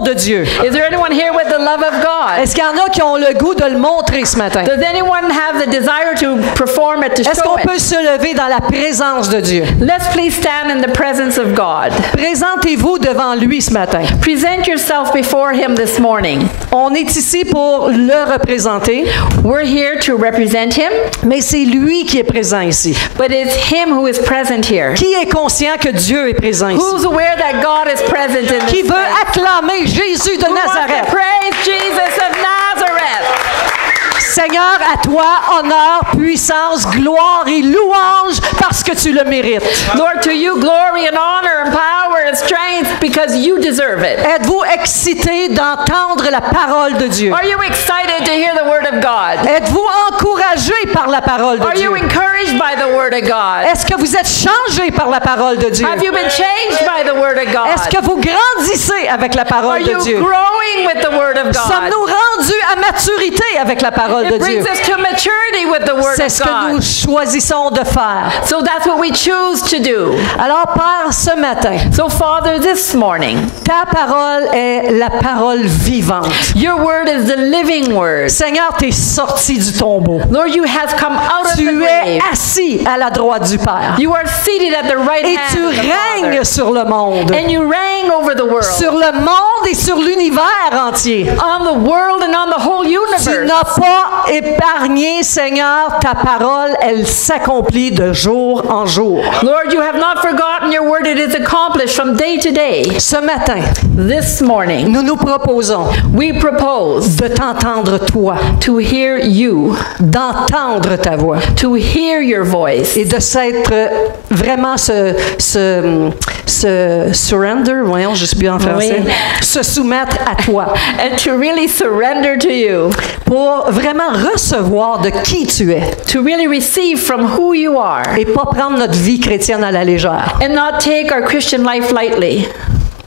l'amour de Dieu? Is there anyone here with the love of God? Est-ce qu'il y en a qui ont le goût de le montrer ce matin? Does anyone have the desire to perform it, to Est-ce show qu'on it? peut se lever dans la présence de Dieu? Let's please stand in the presence of God. Présentez-vous devant lui ce matin. Present yourself before him this morning. On est ici pour le représenter, We're here to represent him, mais c'est lui qui est présent ici. but it's him who is present here. Qui est conscient que Dieu est présent ici? Who's aware that God is present in Qui this veut place? acclamer Jésus de Who wants to Nazareth? praise Jesus of Nazareth? Seigneur, à toi, honneur, puissance, gloire et louange parce que tu le mérites. Lord, to you glory and honor and power and strength because you deserve it. Êtes-vous excité d'entendre la parole de Dieu? Are you excited to hear the word of God? Êtes-vous encouragé par la parole de Are you Dieu? encouraged by the word of God? Est-ce que vous êtes changé par la parole de Dieu? Have you been changed by the word of Est-ce God? que vous grandissez avec la Are parole de you Dieu? growing with the word of God? Sommes-nous rendus à maturité avec la parole de It Dieu? brings us to maturity with the word C'est of ce que nous God. choisissons de faire. So that's what we choose to do. Alors, Père, ce matin, So Father, this morning, ta parole est la parole vivante. your word is the living word. Seigneur, tu es sorti du tombeau. Lord, you have come out of the Tu es grave. assis à la droite du Père. You are seated at the right Et hand tu of the règnes Father. sur le monde. And you reign over the world. Sur le monde et sur l'univers entier. On the world and on the whole Tu universe. n'as pas épargné, Seigneur, ta parole, elle s'accomplit de jour en jour. Lord, you have not forgotten your word. It is accomplished from day to day. Ce matin, This morning, nous nous proposons we propose de t'entendre toi, to hear you, d'entendre ta voix to hear your voice, et de s'être vraiment se surrender, voyons, je suis bien en français, Oui. se soumettre à toi and to really surrender to you, pour vraiment recevoir de qui tu es to really receive from who you are, et pas prendre notre vie chrétienne à la légère. and not take our Christian life lightly,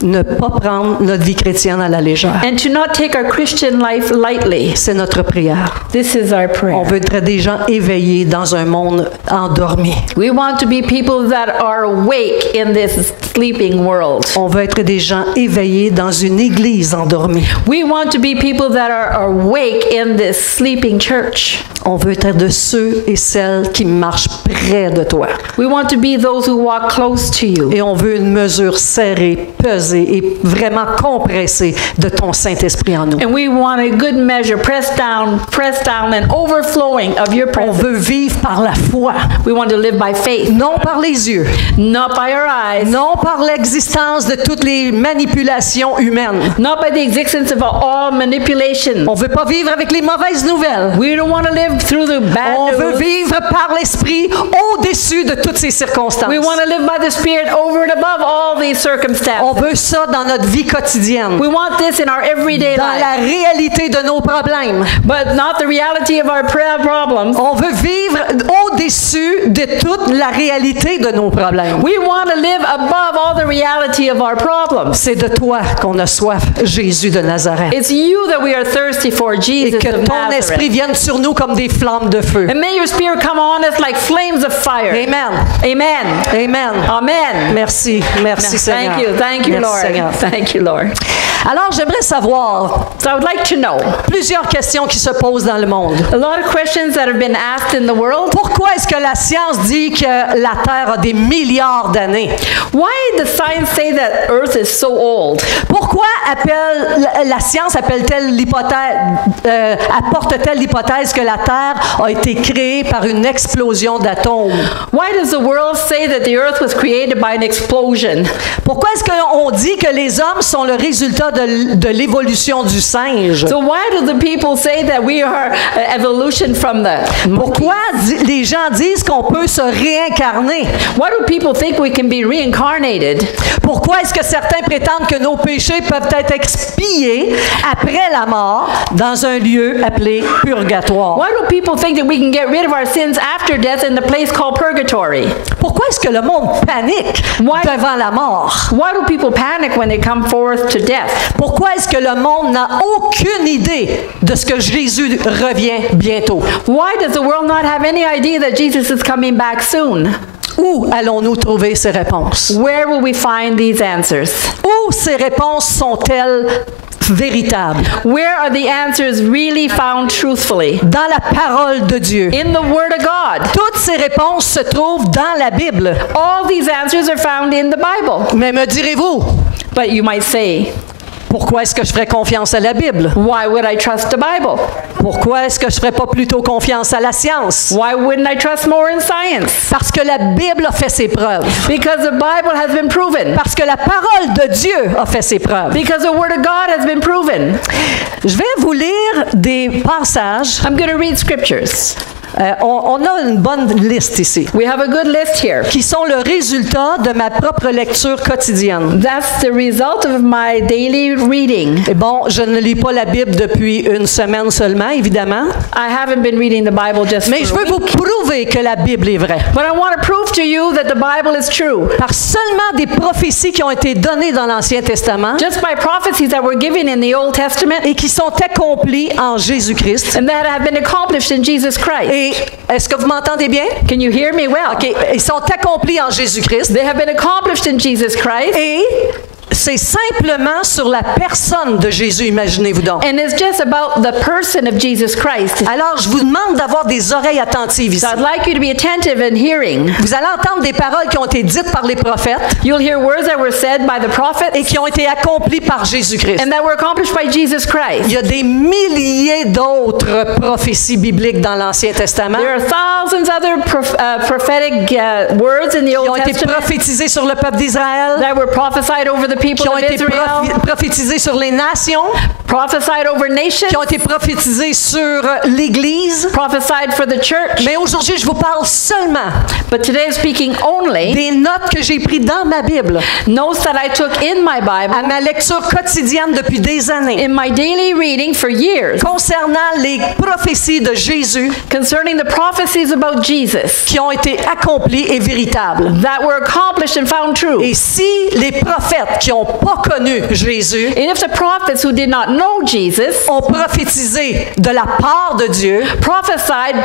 Ne pas prendre notre vie chrétienne à la légère. and to not take our Christian life lightly. C'est notre prière. This is our On prayer. veut être des gens éveillés dans un monde endormi. We want to be people that are awake in this sleeping world. On veut être des gens éveillés dans une église endormie. We want to be people that are awake in this sleeping church. On veut être de ceux et celles qui marchent près de toi. We want to be those who walk close to you. Et on veut une mesure serrée, pesée et vraiment compressée de ton Saint-Esprit en nous. And we want a good measure, pressed down and overflowing of your On presence. veut vivre par la foi, We want to live by faith, non par les yeux, not by our eyes, non par l'existence de toutes les manipulations humaines. not by the existence of all manipulation. On veut pas vivre avec les mauvaises nouvelles. We don't want to live through the bad On veut news. vivre par l'Esprit au-dessus de toutes ces circonstances. We want to live by the Spirit over and above all these On circumstances. veut ça dans notre vie quotidienne, We want this in our everyday dans life, la réalité de nos problèmes. but not the reality of our problems. On veut vivre au-dessus de toute la réalité de nos problèmes. We want to live above all the reality of our problems. C'est de toi qu'on a soif, Jésus de Nazareth. It's you that we are thirsty for, Et Jesus que of ton esprit Nazareth. vienne sur nous comme des flammes de feu. And may your Spirit come on us like flames of fire. Amen. Amen. Amen. Amen. Merci. Merci, Seigneur. Thank you, Merci, Lord. Seigneur. Thank you, Lord. Alors, j'aimerais savoir So I would like to know plusieurs questions qui se posent dans le monde. a lot of questions that have been asked in the world. Pourquoi est-ce que la science dit que la Terre a des milliards d'années? Why does science say that Earth is so old? Pourquoi la science appelle-t-elle apporte-t-elle l'hypothèse que la Terre a été créée par une explosion d'atomes? Why does the world say that the Earth was created by an explosion? Pourquoi est-ce qu'on dit que les hommes sont le résultat de l'évolution du singe? So why do the people say that we are evolution from the Pourquoi les gens disent qu'on peut se réincarner? Why do people think we can be reincarnated? Pourquoi est-ce que certains prétendent que nos péchés peuvent être expiés après la mort dans un lieu appelé purgatoire? Why do people think that we can get rid of our sins after death in the place called purgatory? Pourquoi est-ce que le monde panique devant la mort? Why do people panic when they come forth to death? Pourquoi est-ce que le monde n'a aucune idée de ce que Jésus revient bientôt? Why does the world not have any idea that Jesus is coming back soon? Où allons-nous trouver ces réponses? Where will we find these answers? Où ces réponses sont-elles véritables? Where are the answers really found truthfully? Dans la parole de Dieu. In the Word of God. Toutes ces réponses se trouvent dans la Bible. All these answers are found in the Bible. Mais me direz-vous, But you might say, pourquoi est-ce que je ferais confiance à la Bible? why would I trust the Bible? Pourquoi est-ce que je ferais pas plutôt confiance à la science? Why wouldn't I trust more in science? Parce que la Bible a fait ses preuves. Because the Bible has been proven. Parce que la parole de Dieu a fait ses preuves. Because the Word of God has been proven. Je vais vous lire des passages. I'm going to read scriptures. On a une bonne liste ici, We have a good list here. qui sont le résultat de ma propre lecture quotidienne. That's the result of my daily reading. Et bon, je ne lis pas la Bible depuis une semaine seulement, évidemment, I haven't been reading the Bible just mais je for a veux vous week. prouver que la Bible est vraie. But I want to prove to you that the Bible is true. Par seulement des prophéties qui ont été données dans l'Ancien Testament Just by prophecies that were given in the Old Testament et qui sont accomplies en Jésus-Christ. and that have been accomplished in Jesus Christ. Et est-ce que vous m'entendez bien? Can you hear me well? OK, ils sont accomplis en Jésus-Christ. They have been accomplished in Jesus Christ. Et c'est simplement sur la personne de Jésus, imaginez-vous donc. And it's just about the person of Jesus Christ. Alors, je vous demande d'avoir des oreilles attentives ici. So I'd like you to be attentive in hearing. Vous allez entendre des paroles qui ont été dites par les prophètes You'll hear words that were said by the prophets et qui ont été accomplies par Jésus-Christ. and that were accomplished by Jesus Il Christ. y a des milliers d'autres prophéties bibliques dans l'Ancien Testament There are thousands other prophetic words in the qui Old ont été Testament prophétisées sur le peuple d'Israël, that were prophesied over the people qui ont of été Israel, prophétisées sur les nations, prophesied over nations, qui ont été prophétisées sur l'Église. prophesied for the church. Mais aujourd'hui, je vous parle seulement But today I'm speaking only des notes que j'ai prises dans ma Bible, notes that I took in my Bible, à ma lecture quotidienne depuis des années, in my daily reading for years, concernant les prophéties de Jésus concerning the prophecies about Jesus qui ont été accomplies et véritables. that were accomplished and found true. Et si les prophètes qui n'ont pas connu Jésus And if the prophets who did not know Jesus ont prophétisé de la part de Dieu prophesied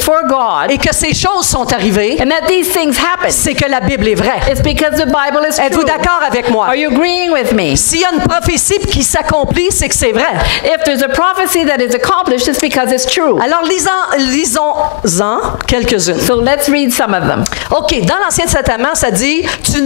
for God et que ces choses sont arrivées, and that these things happened, c'est que la Bible est vraie. it's because the Bible is Êtes-vous true. d'accord avec moi? Are you agreeing with me? S'il y a une prophétie qui s'accomplit, c'est que c'est vrai. If there's a prophecy that is accomplished, it's because it's true. Alors lisons-en quelques-unes. So let's read some of them. OK, dans l'Ancien Testament, ça dit tu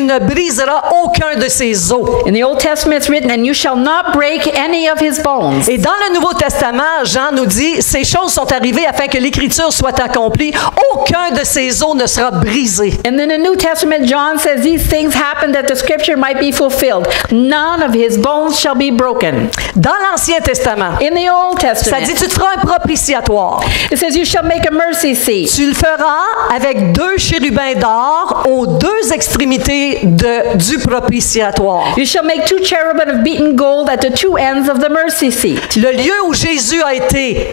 ne briseras aucun de ses os. In the Old Testament, it's written, and you shall not break any of his bones. Et dans le Nouveau Testament, Jean nous dit ces choses sont arrivées afin que l'Écriture soit accomplie. Aucun de ses os ne sera brisé. And then in the New Testament, John says these things happened that the scripture might be fulfilled. None of his bones shall be broken. Dans l'Ancien Testament, In the Old ça Testament, dit tu te feras un propitiatoire. it says you shall make a mercy seat. Tu le feras avec 2 chérubins d'or aux 2 extrémités du propitiatoire. You shall make 2 cherubim of beaten gold at the 2 ends of the mercy seat. Le lieu où Jésus a été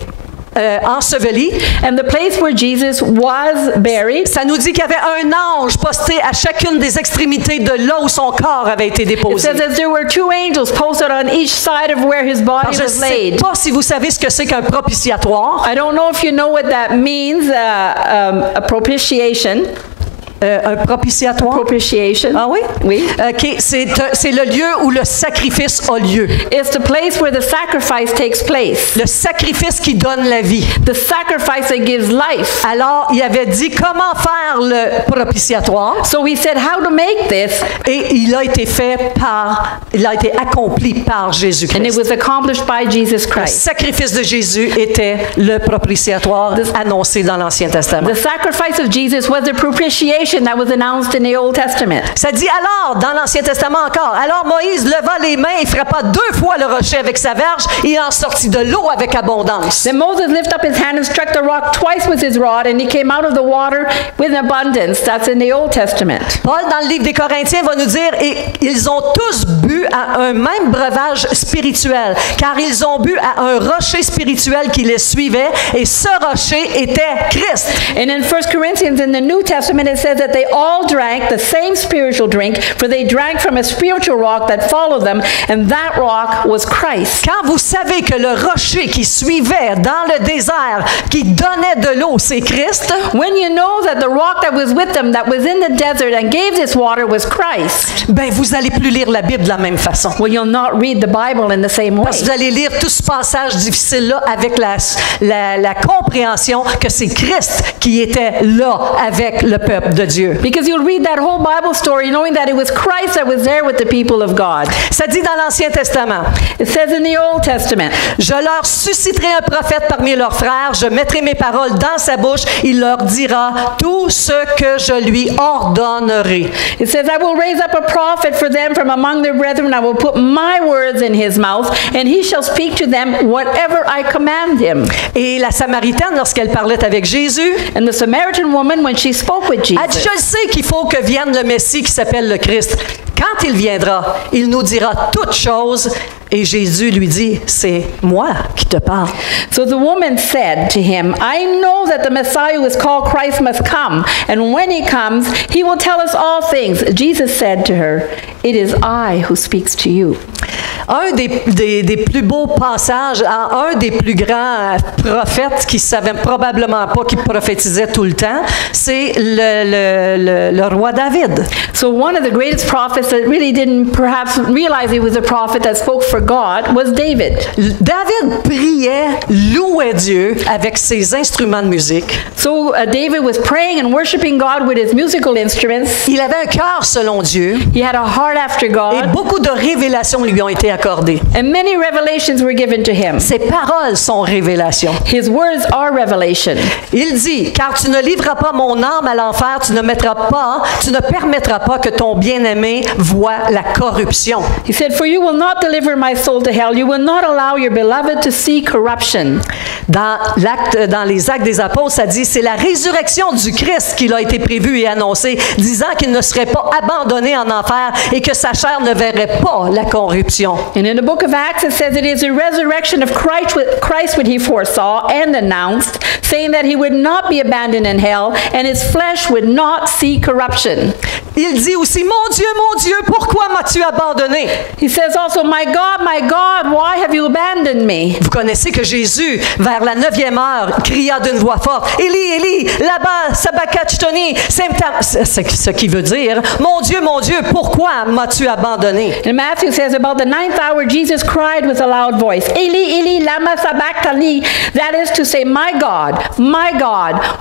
enseveli, And the place where Jesus was buried, ça nous dit qu'il y avait un ange posté à chacune des extrémités de là où son corps avait été it déposé. says that there were 2 angels posted on each side of where his body Alors, je ne was sais laid. pas si vous savez ce que c'est qu'un propitiatoire. I don't know if you know what that means, a propitiation. Un propitiatoire? Propitiation. Ah oui? Oui. OK, c'est le lieu où le sacrifice a lieu. It's the place where the sacrifice takes place. Le sacrifice qui donne la vie. The sacrifice that gives life. Alors, il avait dit comment faire le propitiatoire So he said how to make this, et il a été accompli par and it Jésus-Christ. was accomplished by Jesus Le Christ. sacrifice de Jésus était le propitiatoire annoncé dans l'Ancien Testament. The sacrifice of Jesus was the propitiation that was announced in the Old Testament. Ça dit alors, dans l'Ancien Testament encore, alors Moïse leva les mains et frappa 2 fois le rocher avec sa verge et en sortit de l'eau avec abondance. Then Moses lifted up his hand and struck the rock twice with his rod, and he came out of the water with abundance. That's in the Old Testament. Paul, dans le livre des Corinthiens, va nous dire « Et ils ont tous bu à un même breuvage spirituel, car ils ont bu à un rocher spirituel qui les suivait, et ce rocher était Christ. » And in 1 Corinthians in the New Testament, it says that they all drank the same spiritual drink, for they drank from a spiritual rock that followed them, and that rock was Christ. Quand vous savez que le rocher qui suivait dans le désert, qui donnait de l'eau, c'est Christ, When you know that the rock that was with them, that was in the desert and gave this water was Christ, ben vous allez plus lire la Bible de la même façon. well, you'll not read the Bible in the same way. Parce que vous allez lire tout ce passage difficile-là avec la compréhension que c'est Christ qui était là avec le peuple de Dieu. Because you'll read that whole Bible story knowing that it was Christ that was there with the people of God. Ça dit dans l'Ancien Testament, It says in the Old Testament, je leur susciterai un prophète parmi leurs frères, je mettrai mes paroles dans sa bouche, il leur dira tout ce que je lui ordonnerai. it says, I will raise up a prophet for them from among their brethren. I will put my words in his mouth, and he shall speak to them whatever I command him. Et la Samaritaine, lorsqu'elle parlait avec Jésus, And the Samaritan woman, when she spoke with elle dit, Jesus, je sais qu'il faut que vienne le Messie qui s'appelle le Christ. Quand il viendra, il nous dira toutes choses. Et Jésus lui dit, c'est moi qui te parle. so the woman said to him, I know that the Messiah who is called Christ must come, and when he comes, he will tell us all things. Jesus said to her, it is I who speaks to you. Un des plus beaux passages, un des plus grands prophètes qui ne savait probablement pas qu'il prophétisait tout le temps, c'est le roi David. So one of the greatest prophets that really didn't perhaps realize he was a prophet that spoke for God was David. David priait, louait Dieu avec ses instruments de musique. So David was praying and worshiping God with his musical instruments. Il avait un cœur selon Dieu He had a heart after et God, beaucoup de révélations lui ont été accordées. and many revelations were given to him. Ses paroles sont révélations. His words are revelation. Il dit, car tu ne livreras pas mon âme à l'enfer, tu ne permettras pas que ton bien-aimé voie la corruption. He said, for you will not deliver my soul to hell. You will not allow your beloved to see corruption. Dans les Actes des Apôtres, ça dit, c'est la résurrection du Christ qui a été prévue et annoncée, disant qu'il ne serait pas abandonné en enfer et que sa chair ne verrait pas la corruption. And in the book of Acts, it says it is the resurrection of Christ which he foresaw and announced, saying that he would not be abandoned in hell, and his flesh would not see corruption. Il dit aussi, mon Dieu, pourquoi m'as-tu abandonné? He says also, my God, why have you abandoned me? Vous connaissez que Jésus, vers la 9e heure, cria d'une voix forte, Élie, Élie, là-bas, sabachthani, ce qui veut dire, mon Dieu, pourquoi m'as-tu abandonné? And Matthew says, about the 9th hour, Jesus cried with a loud voice, Eli, Eli, lama sabachthani. That is to say, my God,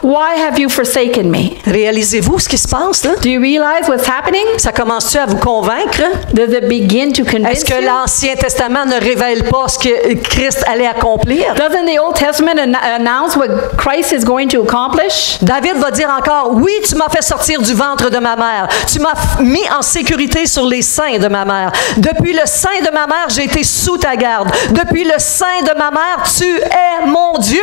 why have you forsaken me? Réalisez-vous ce qui se passe, là? Do you realize what's happening? Ça commence-tu à vous convaincre? Does it begin to convince Est-ce que you? l'Ancien Testament ne révèle pas ce que Christ allait accomplir? Doesn't the Old Testament announce what Christ is going to accomplish? David va dire encore, oui, tu m'as fait sortir du ventre de ma mère. Tu m'as mis en sécurité sur les seins de ma mère. Depuis le sein de ma mère, j'ai été sous ta garde. Depuis le sein de ma mère, tu es mon Dieu.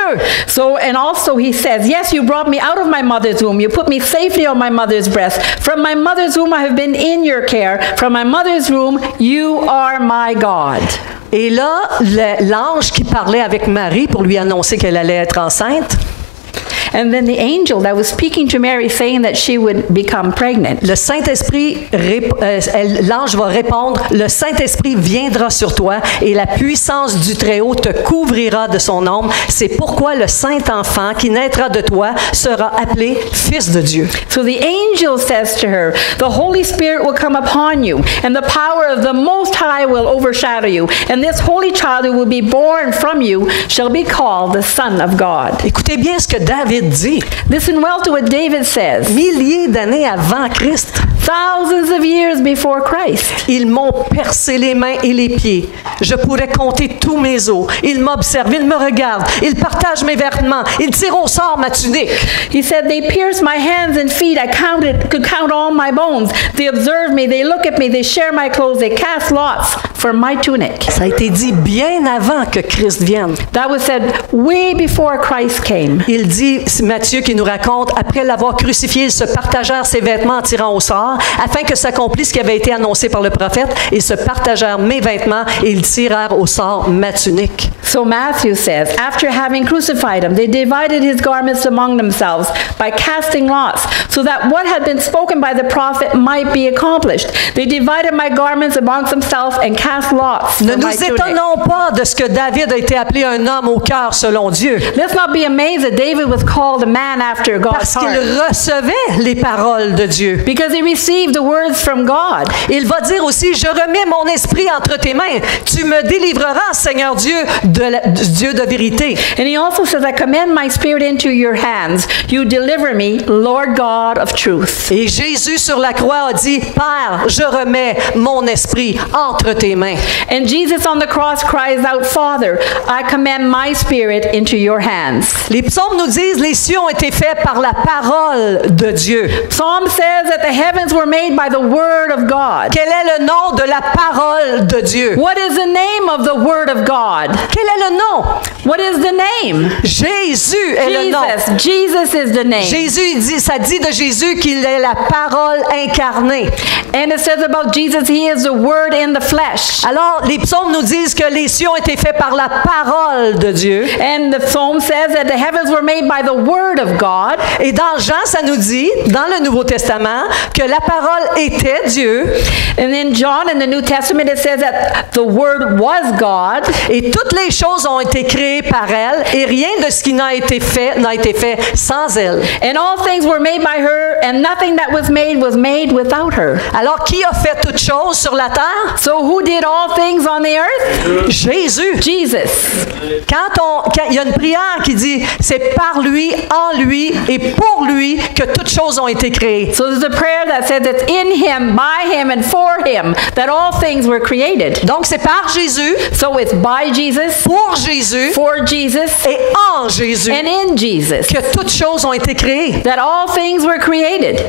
So, and also he says, yes, you brought me out of my mother's womb. You put me safely on my mother's breast. From my mother's womb, I have been in your care. From my mother's womb, you are my God. Et là, l'ange qui parlait avec Marie pour lui annoncer qu'elle allait être enceinte, And then the angel that was speaking to Mary saying that she would become pregnant. le Saint-Esprit, l'ange va répondre, le Saint-Esprit viendra sur toi et la puissance du Très-Haut te couvrira de son ombre. C'est pourquoi le Saint-Enfant qui naîtra de toi sera appelé Fils de Dieu. So the angel says to her, the Holy Spirit will come upon you, and the power of the Most High will overshadow you. And this holy child who will be born from you shall be called the Son of God. Écoutez bien ce que David dit. Listen well to what David says. Milliers d'années avant Christ, Thousands of years before Christ. ils m'ont percé les mains et les pieds. Je pourrais compter tous mes os. Ils m'observent, ils me regardent, ils partagent mes vêtements, ils tirent au sort ma tunique. He said, they pierced my hands and feet. I could count all my bones. They observe me. They look at me. They share my clothes. They cast lots for my tunic. Ça a été dit bien avant que Christ vienne. That was said way before Christ came. Il dit, c'est Matthieu qui nous raconte, après l'avoir crucifié, ils se partagèrent ses vêtements en tirant au sort. soir, afin que s'accomplisse ce qui avait été annoncé par le prophète. Ils se partagèrent mes vêtements et ils tirèrent au sort ma tunique. So Matthew says, after having crucified him, they divided his garments among themselves by casting lots, so that what had been spoken by the prophet might be accomplished. They divided my garments amongst themselves and cast lots Ne for my nous tunic. étonnons pas de ce que David a été appelé un homme au cœur selon Dieu, Let's not be amazed that David was called a man after God's parce qu'il heart, recevait les paroles de Dieu. because he received the words from God. Il va dire aussi, je remets mon esprit entre tes mains. Tu me délivreras, Seigneur Dieu, du Dieu de vérité. And he also says, I commend my spirit into your hands. You deliver me, Lord God of truth. Et Jésus sur la croix a dit, Père, je remets mon esprit entre tes mains. And Jesus on the cross cries out, Father, I commend my spirit into your hands. Les psaumes nous disent, les cieux ont été faits par la parole de Dieu. Psalm says that the heavens were made by the word of God. Quel est le nom de la parole de Dieu? What is the name of the word of God? Quel est le nom? What is the name? Jésus est le nom. Jesus is the name. Jésus, ça dit de Jésus qu'il est la parole incarnée. And it says about Jesus, he is the word in the flesh. Alors, les psaumes nous disent que les cieux ont été faits par la parole de Dieu. And the psalm says that the heavens were made by the word of God. Et dans Jean, ça nous dit, dans le Nouveau Testament, que la parole était Dieu. And in John, in the New Testament, it says that the word was God. Et toutes les choses ont été créées par elle. Et rien de ce qui n'a été fait sans elle. And all things were made by her, and nothing that was made without her. Alors, qui a fait toutes choses sur la terre? So who did all things on the earth? Jésus. Jesus. Quand il y a une prière qui dit, c'est par lui, en lui et pour lui que toutes choses ont été créées. So there's a prayer that says it's in him, by him, and for him that all things were created. Donc, c'est par Jésus, So it's by Jesus, pour Jésus for Jesus, et en Jésus and in Jesus que toutes choses ont été créées. that all things were created.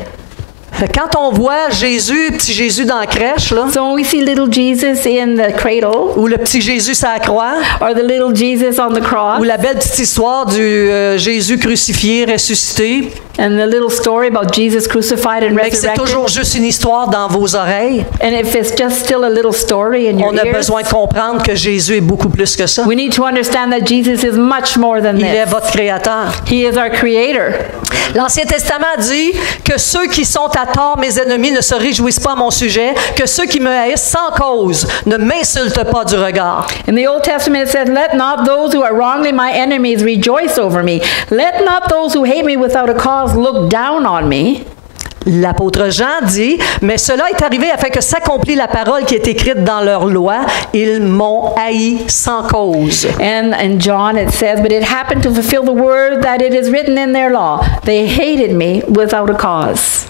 Quand on voit Jésus, petit Jésus dans la crèche, là, So when we see little Jesus in the cradle, ou le petit Jésus sur la croix, or the little Jesus on the cross, ou la belle petite histoire du Jésus crucifié, ressuscité, and the little story about Jesus crucified and mais que c'est resurrected, toujours juste une histoire dans vos oreilles, and if it's just still a little story in your on a ears, besoin de comprendre que Jésus est beaucoup plus que ça. we need to understand that Jesus is much more than Il est this. votre créateur. He is our creator. L'Ancien Testament dit que ceux qui sont à tort, mes ennemis, ne se réjouissent pas à mon sujet, que ceux qui me haïssent sans cause ne m'insultent pas du regard. In the Old Testament it says, let not those who are wrongly my enemies rejoice over me. Let not those who hate me without a cause look down on me. L'apôtre Jean dit, mais cela est arrivé afin que s'accomplisse la parole qui est écrite dans leur loi. Ils m'ont haï sans cause. And in John it says, but it happened to fulfill the word that it is written in their law. They hated me without a cause.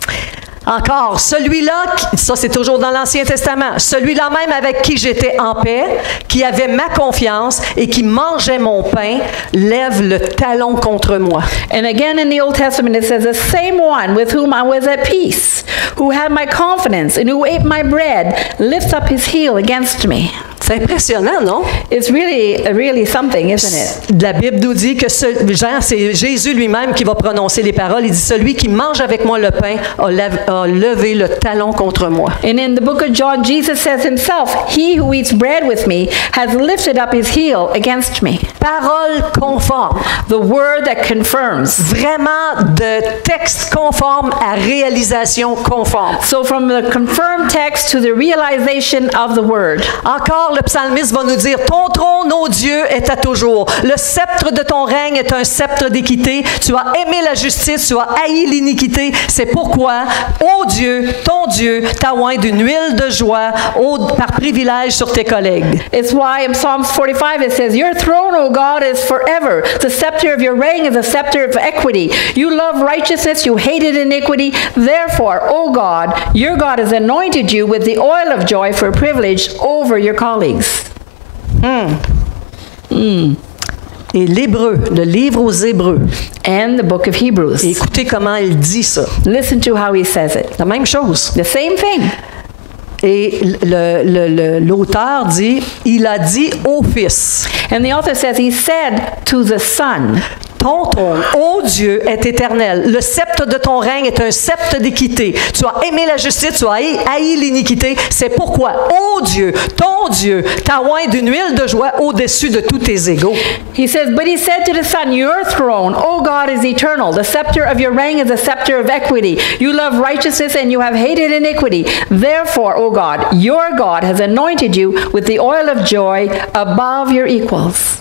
Encore, celui-là, ça c'est toujours dans l'Ancien Testament, celui-là même avec qui j'étais en paix, qui avait ma confiance et qui mangeait mon pain, lève le talon contre moi. And again in the Old Testament it says, the same one with whom I was at peace, who had my confidence and who ate my bread, lifts up his heel against me. C'est impressionnant, non? It's really something, isn't it? La Bible nous dit que Jean, c'est Jésus lui-même qui va prononcer les paroles. Il dit, celui qui mange avec moi le pain a levé le talon contre moi. And in the book of John, Jesus says himself, he who eats bread with me has lifted up his heel against me. Parole conforme. The word that confirms. Vraiment de texte conforme à réalisation conforme. So from the confirmed text to the realization of the word. Encore, le psalmiste va nous dire, ton trône, ô Dieu, est à toujours. Le sceptre de ton règne est un sceptre d'équité. Tu as aimé la justice, tu as haï l'iniquité. C'est pourquoi, ô Dieu, ton Dieu, t'a oint d'une huile de joie par privilège sur tes collègues. It's why in Psalms 45 it says, your throne, O God, is forever. The scepter of your reign is a scepter of equity. You love righteousness, you hated iniquity. Therefore, O God, your God has anointed you with the oil of joy for privilege over your colleagues. Et l'Hébreu, le livre aux Hébreux. And the book of Hebrews. Et écoutez comment il dit ça. Listen to how he says it. La même chose. The same thing. Et l'auteur dit, il a dit au Fils. And the author says, he said to the Son, Ton trône, ô Dieu, est éternel. Le sceptre de ton règne est un sceptre d'équité. Tu as aimé la justice, tu as haï l'iniquité. C'est pourquoi, ô Dieu, ton Dieu, t'a oint d'une huile de joie au-dessus de tous tes égaux. He says, but he said to the Son, your throne, O God, is eternal. The scepter of your reign is a scepter of equity. You love righteousness and you have hated iniquity. Therefore, O God, your God has anointed you with the oil of joy above your equals.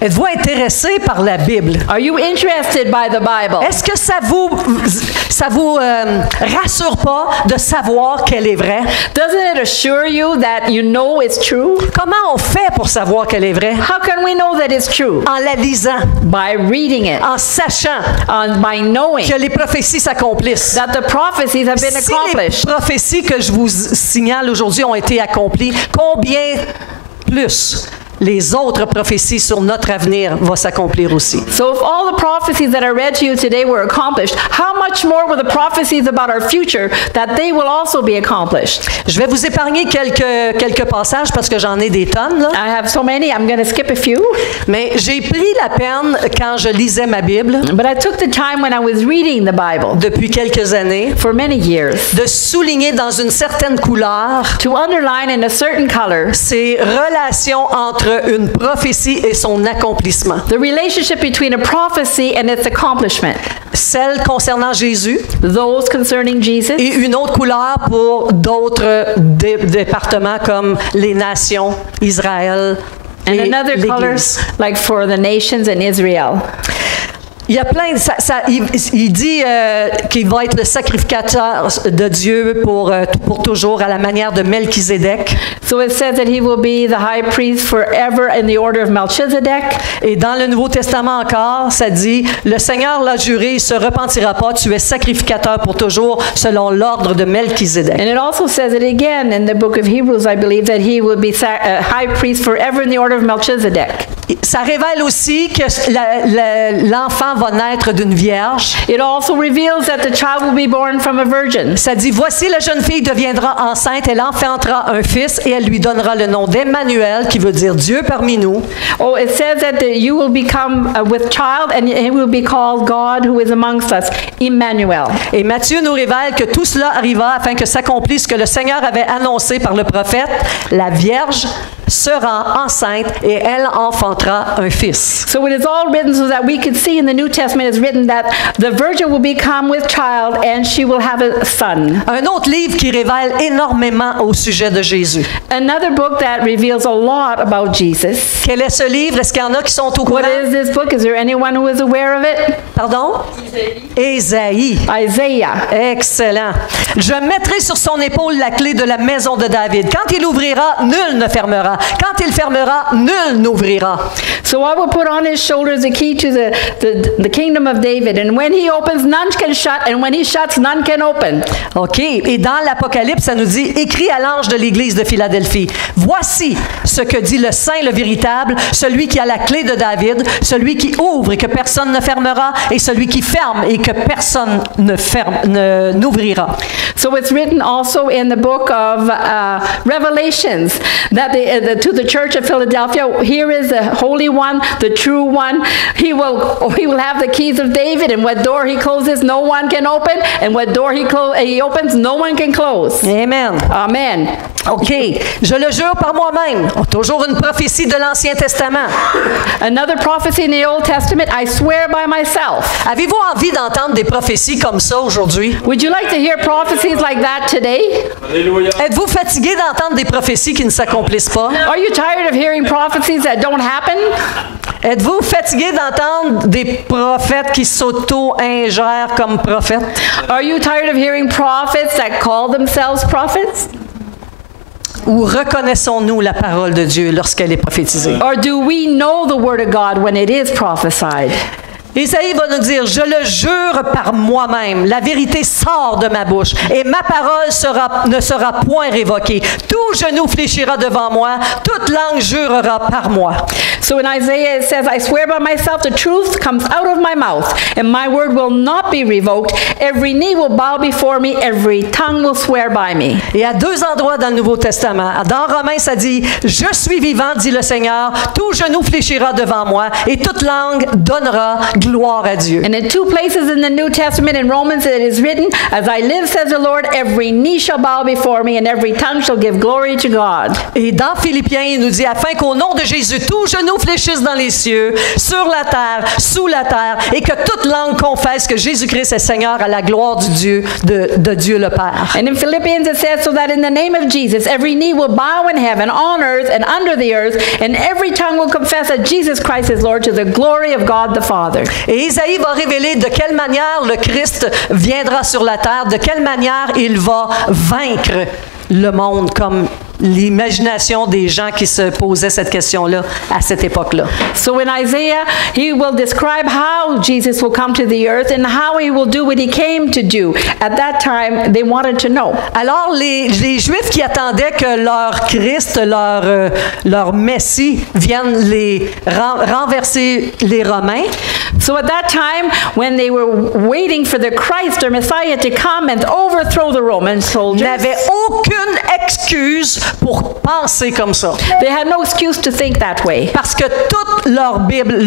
Êtes-vous intéressé par la Bible? Are you interested by the Bible? Est-ce que ça vous rassure pas de savoir qu'elle est vraie? Doesn't it assure you that you know it's true? Comment on fait pour savoir qu'elle est vraie? How can we know that it's true? En la lisant, By reading it, en sachant by knowing que les prophéties s'accomplissent. that the prophecies have been Si les accomplished. prophéties que je vous signale aujourd'hui ont été accomplies, combien plus les autres prophéties sur notre avenir vont s'accomplir aussi? So if all the prophecies that I read to you today were accomplished, how much more will the prophecies about our future that they will also be accomplished? Je vais vous épargner quelques passages parce que j'en ai des tonnes, là. I have so many, I'm going to skip a few. Mais j'ai pris la peine, quand je lisais ma Bible, But I took the time when I was reading the Bible depuis quelques années, for many years de souligner dans une certaine couleur to underline in a certain color ces relations entre une prophétie et son accomplissement. the relationship between a prophecy and its accomplishment. Celle concernant Jésus Those concerning Jesus, et une autre couleur pour d'autres départements comme les nations, Israël and et another color l'Église. like for the nations and Israel. Il y a plein de... il dit qu'il va être le sacrificateur de Dieu pour toujours à la manière de Melchizedek. So it says that he will be the high priest forever in the order of Melchizedek. Et dans le Nouveau Testament encore, ça dit, le Seigneur l'a juré, il ne se repentira pas, tu es sacrificateur pour toujours selon l'ordre de Melchizedek. And it also says it again in the book of Hebrews, I believe, that he will be high priest forever in the order of Melchizedek. Ça révèle aussi que l'enfant va naître d'une vierge. It also reveals that the child will be born from a virgin. Ça dit, voici la jeune fille deviendra enceinte, elle enfantera un fils et elle lui donnera le nom d'Emmanuel, qui veut dire Dieu parmi nous. Oh, it says that you will become with child and he will be called God who is amongst us, Emmanuel. Et Matthieu nous révèle que tout cela arriva afin que s'accomplisse ce que le Seigneur avait annoncé par le prophète. La vierge sera enceinte et elle enfantera un fils. So it is all written so that we could see in the New Testament it's written that the virgin will become with child and she will have a son. Un autre livre qui révèle énormément au sujet de Jésus. Another book that reveals a lot about Jesus. Quel est ce livre? Est-ce qu'il y en a qui sont au courant? What is this book? Is there anyone who is aware of it? Pardon? Ésaïe. Isaiah. Excellent. Je mettrai sur son épaule la clé de la maison de David. Quand il ouvrira, nul ne fermera. Quand il fermera, nul n'ouvrira. So I will put on his shoulders the key to the kingdom of David. And when he opens, none can shut. And when he shuts, none can open. OK. Et dans l'Apocalypse, ça nous dit, écrit à l'ange de l'église de Philadelphie, voici ce que dit le Saint, le véritable, celui qui a la clé de David, celui qui ouvre et que personne ne fermera, et celui qui ferme et que personne n'ouvrira. So it's written also in the book of Revelations that to the church of Philadelphia, here is the Holy One, the true one. He will have the keys of David, and what door he closes, no one can open, and what door he opens, no one can close. Amen. Amen. OK. Je le jure par moi-même. Toujours une prophétie de l'Ancien Testament. Another prophecy in the Old Testament, I swear by myself. Avez-vous envie d'entendre des prophéties comme ça aujourd'hui? Would you like to hear prophecies like that today? Êtes-vous fatigué d'entendre des prophéties qui ne s'accomplissent pas? Are you tired of hearing prophecies that don't happen? Êtes-vous fatigué d'entendre des prophètes qui s'auto-ingèrent comme prophètes? Are you tired of hearing prophets that call themselves prophets? Ou reconnaissons-nous la parole de Dieu lorsqu'elle est prophétisée? Or do we know the word of God when it is prophesied? Isaïe va nous dire, je le jure par moi-même, la vérité sort de ma bouche et ma parole ne sera point révoquée. Tout genou fléchira devant moi, toute langue jurera par moi. So in Isaiah it says, I swear by myself, the truth comes out of my mouth, and my word will not be revoked. Every knee will bow before me, every tongue will swear by me. Et à deux endroits dans le Nouveau Testament, dans Romains, ça dit « Je suis vivant, dit le Seigneur, tout genou fléchira devant moi, et toute langue donnera gloire à Dieu. » And in two places in the New Testament, in Romans, it is written, As I live, says the Lord, every knee shall bow before me, and every tongue shall give glory to God. Et dans Philippiens, il nous dit « Afin qu'au nom de Jésus, tout genou fléchisse dans les cieux, sur la terre, sous la terre, et que toute langue confesse que Jésus-Christ est Seigneur à la gloire de Dieu le Père. » And in Philippians it says, So that in the name of Jesus, every knee will bow in heaven, on earth, and under the earth, and every tongue will confess that Jesus Christ is Lord, to the glory of God the Father. Et Isaïe va révéler de quelle manière le Christ viendra sur la terre, de quelle manière il va vaincre le monde, comme l'imagination des gens qui se posaient cette question-là à cette époque-là. So in Isaiah, he will describe how Jesus will come to the earth and how he will do what he came to do. At that time, they wanted to know. Alors, les Juifs qui attendaient que leur Christ, leur Messie, vienne les renverser les Romains. So at that time, when they were waiting for the Christ or Messiah to come and overthrow the Roman soldiers, n'avaient aucune excuse pour penser comme ça. They had no excuse to think that way. Parce que toute leur Bible,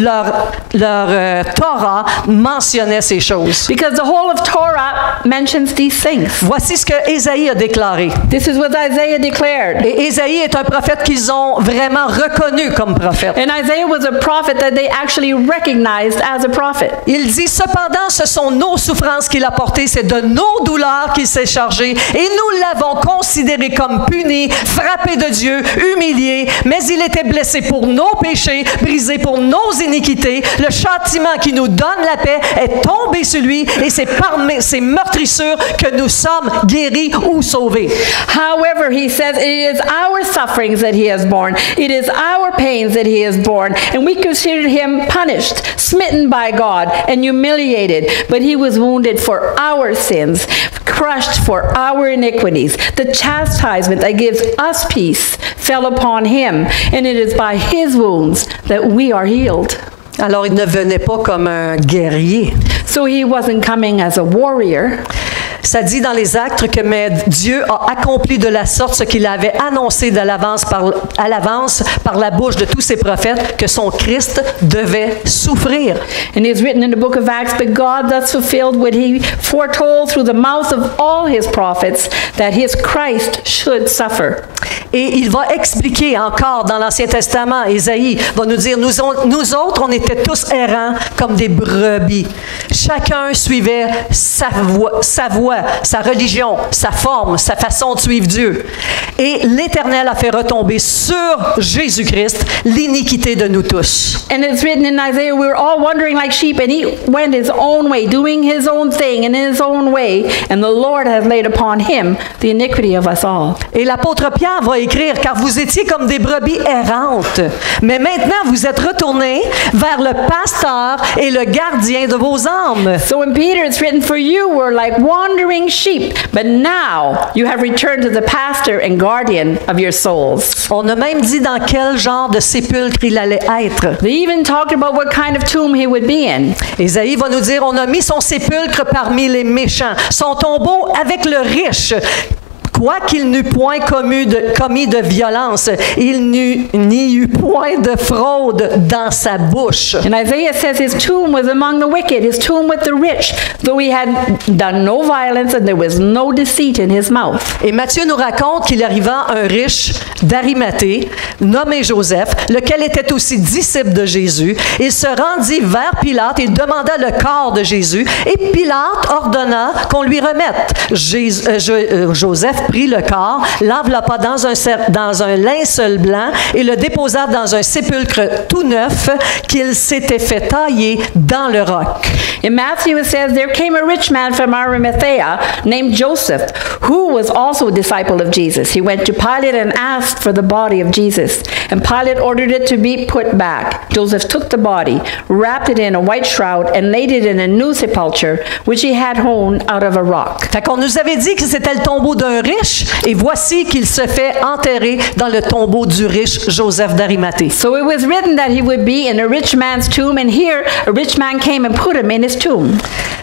leur Torah mentionnait ces choses. Because the whole of Torah mentions these things. Voici ce que Ésaïe a déclaré. This is what Isaiah declared. Et Ésaïe est un prophète qu'ils ont vraiment reconnu comme prophète. And Isaiah was a prophet that they actually recognized as a prophet. Il dit, cependant, ce sont nos souffrances qu'il a portées, c'est de nos douleurs qu'il s'est chargé, et nous l'avons considéré comme puni, frappé de Dieu, humilié, mais il était blessé pour nos péchés, brisé pour nos iniquités. Le châtiment qui nous donne la paix est tombé sur lui, et c'est par ses meurtrissures que nous sommes guéris ou sauvés. However, he says, it is our sufferings that he has borne. It is our pains that he has borne. And we considered him punished, smitten by God, and humiliated. But he was wounded for our sins, crushed for our iniquities. The chastisement that gives us peace fell upon him, and it is by his wounds that we are healed. Alors, il ne venait pas comme un guerrier. So he wasn't coming as a warrior. Ça dit dans les Actes que mais Dieu a accompli de la sorte ce qu'il avait annoncé à l'avance par la bouche de tous ses prophètes, que son Christ devait souffrir. And it's written in the book of Acts, but God thus fulfilled what he foretold through the mouth of all his prophets, that his Christ should suffer. Et il va expliquer encore dans l'Ancien Testament, Ésaïe va nous dire, nous autres, on était tous errants comme des brebis. Chacun suivait sa voie, sa religion, sa forme, sa façon de suivre Dieu. Et l'Éternel a fait retomber sur Jésus-Christ l'iniquité de nous tous. And it's written in Isaiah, we were all wandering like sheep, and he went his own way, doing his own thing in his own way, and the Lord has laid upon him the iniquity of us all. Et l'apôtre Pierre va écrire, car vous étiez comme des brebis errantes, mais maintenant vous êtes retournés vers le pasteur et le gardien de vos âmes. So in Peter it's written, for you were like wandering sheep, but now you have returned to the pastor and guardian of your souls. On a même dit dans quel genre de sépulcre il allait être. They even talked about what kind of tomb he would be in. Ésaïe va nous dire, on a mis son sépulcre parmi les méchants, son tombeau avec le riche. Quoiqu'il n'eût point commis de violence, il n'y eut point de fraude dans sa bouche. And Isaiah says his tomb was among the wicked, his tomb with the rich, though he had done no violence and there was no deceit in his mouth. Et Matthieu nous raconte qu'il arriva un riche d'Arimathée, nommé Joseph, lequel était aussi disciple de Jésus. Il se rendit vers Pilate et demanda le corps de Jésus, et Pilate ordonna qu'on lui remette. Joseph prit le corps, l'enveloppa dans un linceul blanc et le déposa dans un sépulcre tout neuf qu'il s'était fait tailler dans le roc. In Matthew it says, there came a rich man from Arimathea named Joseph, who was also a disciple of Jesus. He went to Pilate and asked for the body of Jesus, and Pilate ordered it to be put back. Joseph took the body, wrapped it in a white shroud, and laid it in a new sepulchre, which he had hewn out of a rock. Fait qu'on nous avait dit que c'était le tombeau d'un riche riche et voici qu'il se fait enterrer dans le tombeau du riche Joseph d'Arimathée. So it was written that he would be in a rich man's tomb, and here a rich man came and put him in his tomb.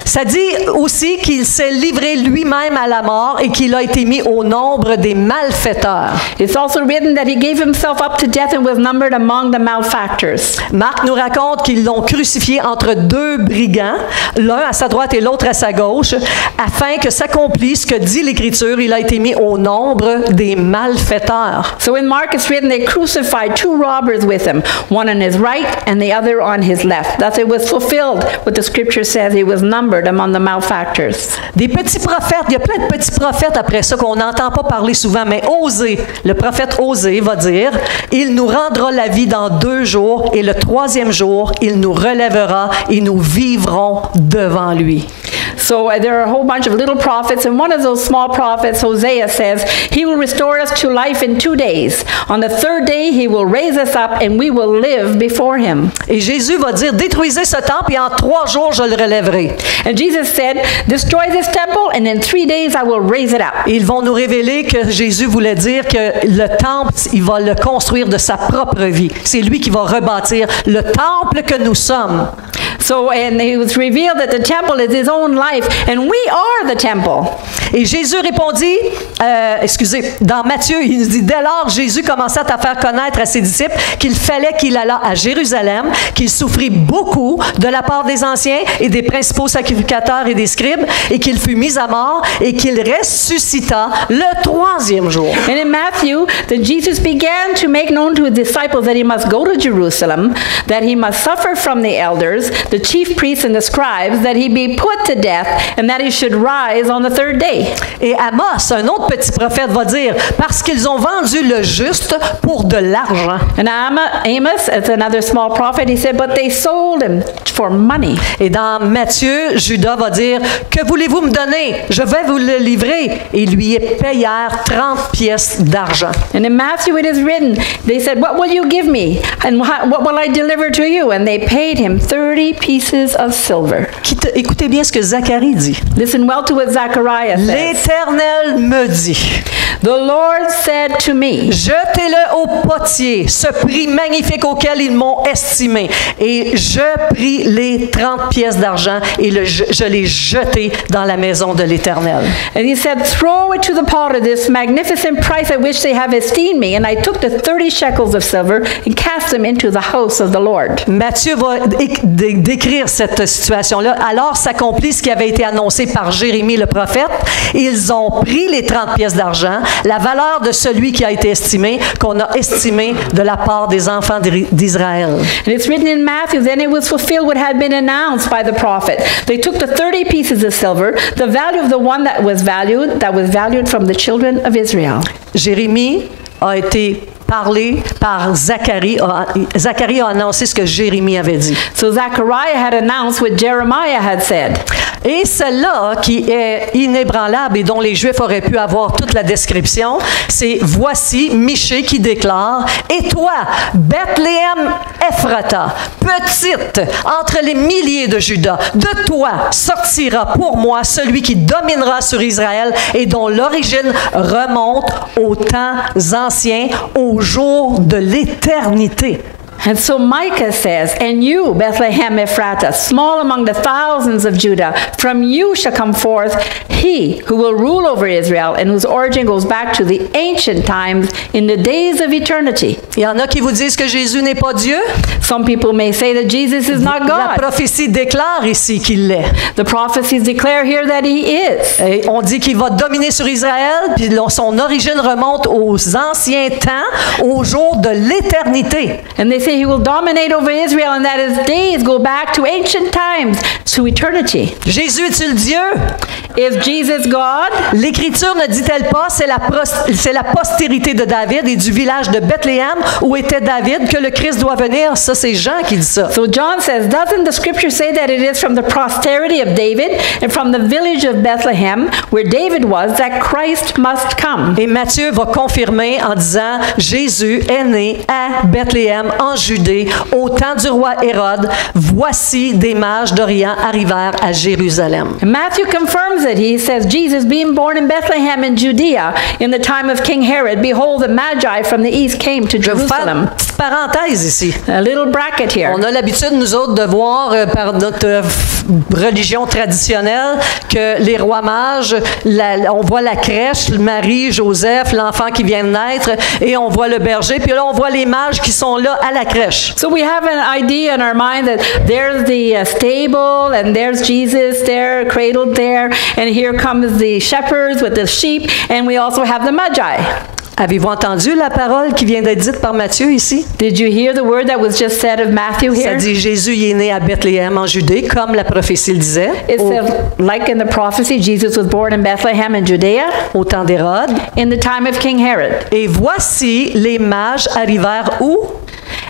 Ça dit aussi qu'il s'est livré lui-même à la mort et qu'il a été mis au nombre des malfaiteurs. It's also written that he gave himself up to death and was numbered among the malefactors. Marc nous raconte qu'ils l'ont crucifié entre deux brigands, l'un à sa droite et l'autre à sa gauche, afin que s'accomplisse ce que dit l'Écriture, il a été mis au nombre des malfaiteurs. So in Mark it's written they crucified two robbers with him, one on his right and the other on his left. Thus it was fulfilled what the Scripture says, he was numbered among the malefactors. Des petits prophètes, il y a plein de petits prophètes après ça qu'on n'entend pas parler souvent, mais Osée, le prophète Osée va dire, il nous rendra la vie dans 2 jours et le 3e jour, il nous relèvera et nous vivrons devant lui. So there are a whole bunch of little prophets, and one of those small prophets, Hosea, says, he will restore us to life in 2 days. On the 3rd day, he will raise us up, and we will live before him. Et Jésus va dire, détruisez ce temple et en 3 jours, je le relèverai. And Jesus said, destroy this temple, and in 3 days I will raise it up. Et ils vont nous révéler que Jésus voulait dire que le temple, il va le construire de sa propre vie. C'est lui qui va rebâtir le temple que nous sommes. So, and it was revealed that the temple is his own life, and we are the temple. Et Jésus répondit, dans Matthieu, il nous dit, dès lors, Jésus commençait à faire connaître à ses disciples qu'il fallait qu'il allât à Jérusalem, qu'il souffrit beaucoup de la part des anciens et des principaux sacrificateurs et des scribes, et qu'il fut mis à mort et qu'il ressuscita le 3e jour. And in Matthew, then Jesus began to make known to his disciples that he must go to Jerusalem, that he must suffer from the elders, the chief priests and the scribes, that he be put to death, and that he should rise on the 3rd day. Et Amos, un autre petit prophète, va dire, parce qu'ils ont vendu le juste pour de l'argent. And Amos, it's another small prophet, he said, but they sold him for money. Et dans Matthieu, Judas va dire, que voulez-vous me donner? Je vais vous le livrer. Et lui payèrent 30 pièces d'argent. And in Matthew it is written, they said, what will you give me? And what will I deliver to you? And they paid him 30 pieces of silver. Écoutez bien ce que Zacharie dit. Listen well to what Zechariah says. L'Éternel me dit, the Lord said to me, jetez-le au potier, ce prix magnifique auquel ils m'ont estimé. Et je pris les 30 pièces d'argent et je l'ai jeté dans la maison de l'Éternel. And he said, throw it to the potter, this magnificent price at which they have esteemed me. And I took the 30 shekels of silver and cast them into the house of the Lord. Matthieu va décrire cette situation-là. Alors s'accomplit ce qui avait été annoncé par Jérémie le prophète. Ils ont pris les 30 pièces d'argent, la valeur de celui qui a été estimé, qu'on a estimé de la part des enfants d'Israël. And it's written in Matthew, then it was fulfilled what had been announced by the prophet. They took the 30 pieces of silver, the value of the one that was valued from the children of Israel. Jérémie a été parlé par Zacharie. Zacharie a annoncé ce que Jérémie avait dit. So Zechariah had announced what Jeremiah had said. Et celle-là, qui est inébranlable et dont les Juifs auraient pu avoir toute la description, c'est « Voici Michée qui déclare, et toi, Bethléem Ephrata, petite entre les milliers de Juda, de toi sortira pour moi celui qui dominera sur Israël et dont l'origine remonte aux temps anciens, aux jours de l'éternité. » And so Micah says, and you, Bethlehem Ephratah, small among the thousands of Judah, from you shall come forth he who will rule over Israel and whose origin goes back to the ancient times in the days of eternity. Il y en a qui vous disent que Jésus n'est pas Dieu. Some people may say that Jesus is not God. La prophétie déclare ici qu'il l'est. The prophecies declare here that he is. Et on dit qu'il va dominer sur Israël, puis son origine remonte aux anciens temps, aux jours de l'éternité. And they say he will dominate over Israel and that his days go back to ancient times, to eternity. Jésus est-il Dieu? Is Jesus God? L'Écriture ne dit-elle pas c'est la postérité de David et du village de Bethléem où était David que le Christ doit venir? Ça, c'est Jean qui dit ça. So John says, doesn't the scripture say that it is from the posterity of David and from the village of Bethlehem where David was that Christ must come? Et Matthieu va confirmer en disant Jésus est né à Bethléem en Judée au temps du roi Hérode. Voici des mages d'Orient arrivèrent à Jérusalem. And Matthew confirms says it. He says, Jesus being born in Bethlehem in Judea in the time of King Herod, behold, the Magi from the east came to Je vais vous faire une Jerusalem. petite parenthèse ici. A little bracket here. On a l'habitude, nous autres, de voir par notre religion traditionnelle que les rois mages, on voit la crèche, Marie, Joseph, l'enfant qui vient de naître, et on voit le berger, puis là, on voit les mages qui sont là à la crèche. So we have an idea in our mind that there's the stable and there's Jesus there, cradled there, and here comes the shepherds with the sheep, and we also have the Magi. Avez-vous entendu la parole qui vient d'être dite par Matthieu ici? Did you hear the word that was just said of Matthew Ça here? dit Jésus il est né à Bethléem en Judée, comme la prophétie le disait, It says, like in the prophecy, Jesus was born in Bethlehem in Judea au temps d'Hérode. in the time of King Herod. Et voici, les mages arrivèrent où?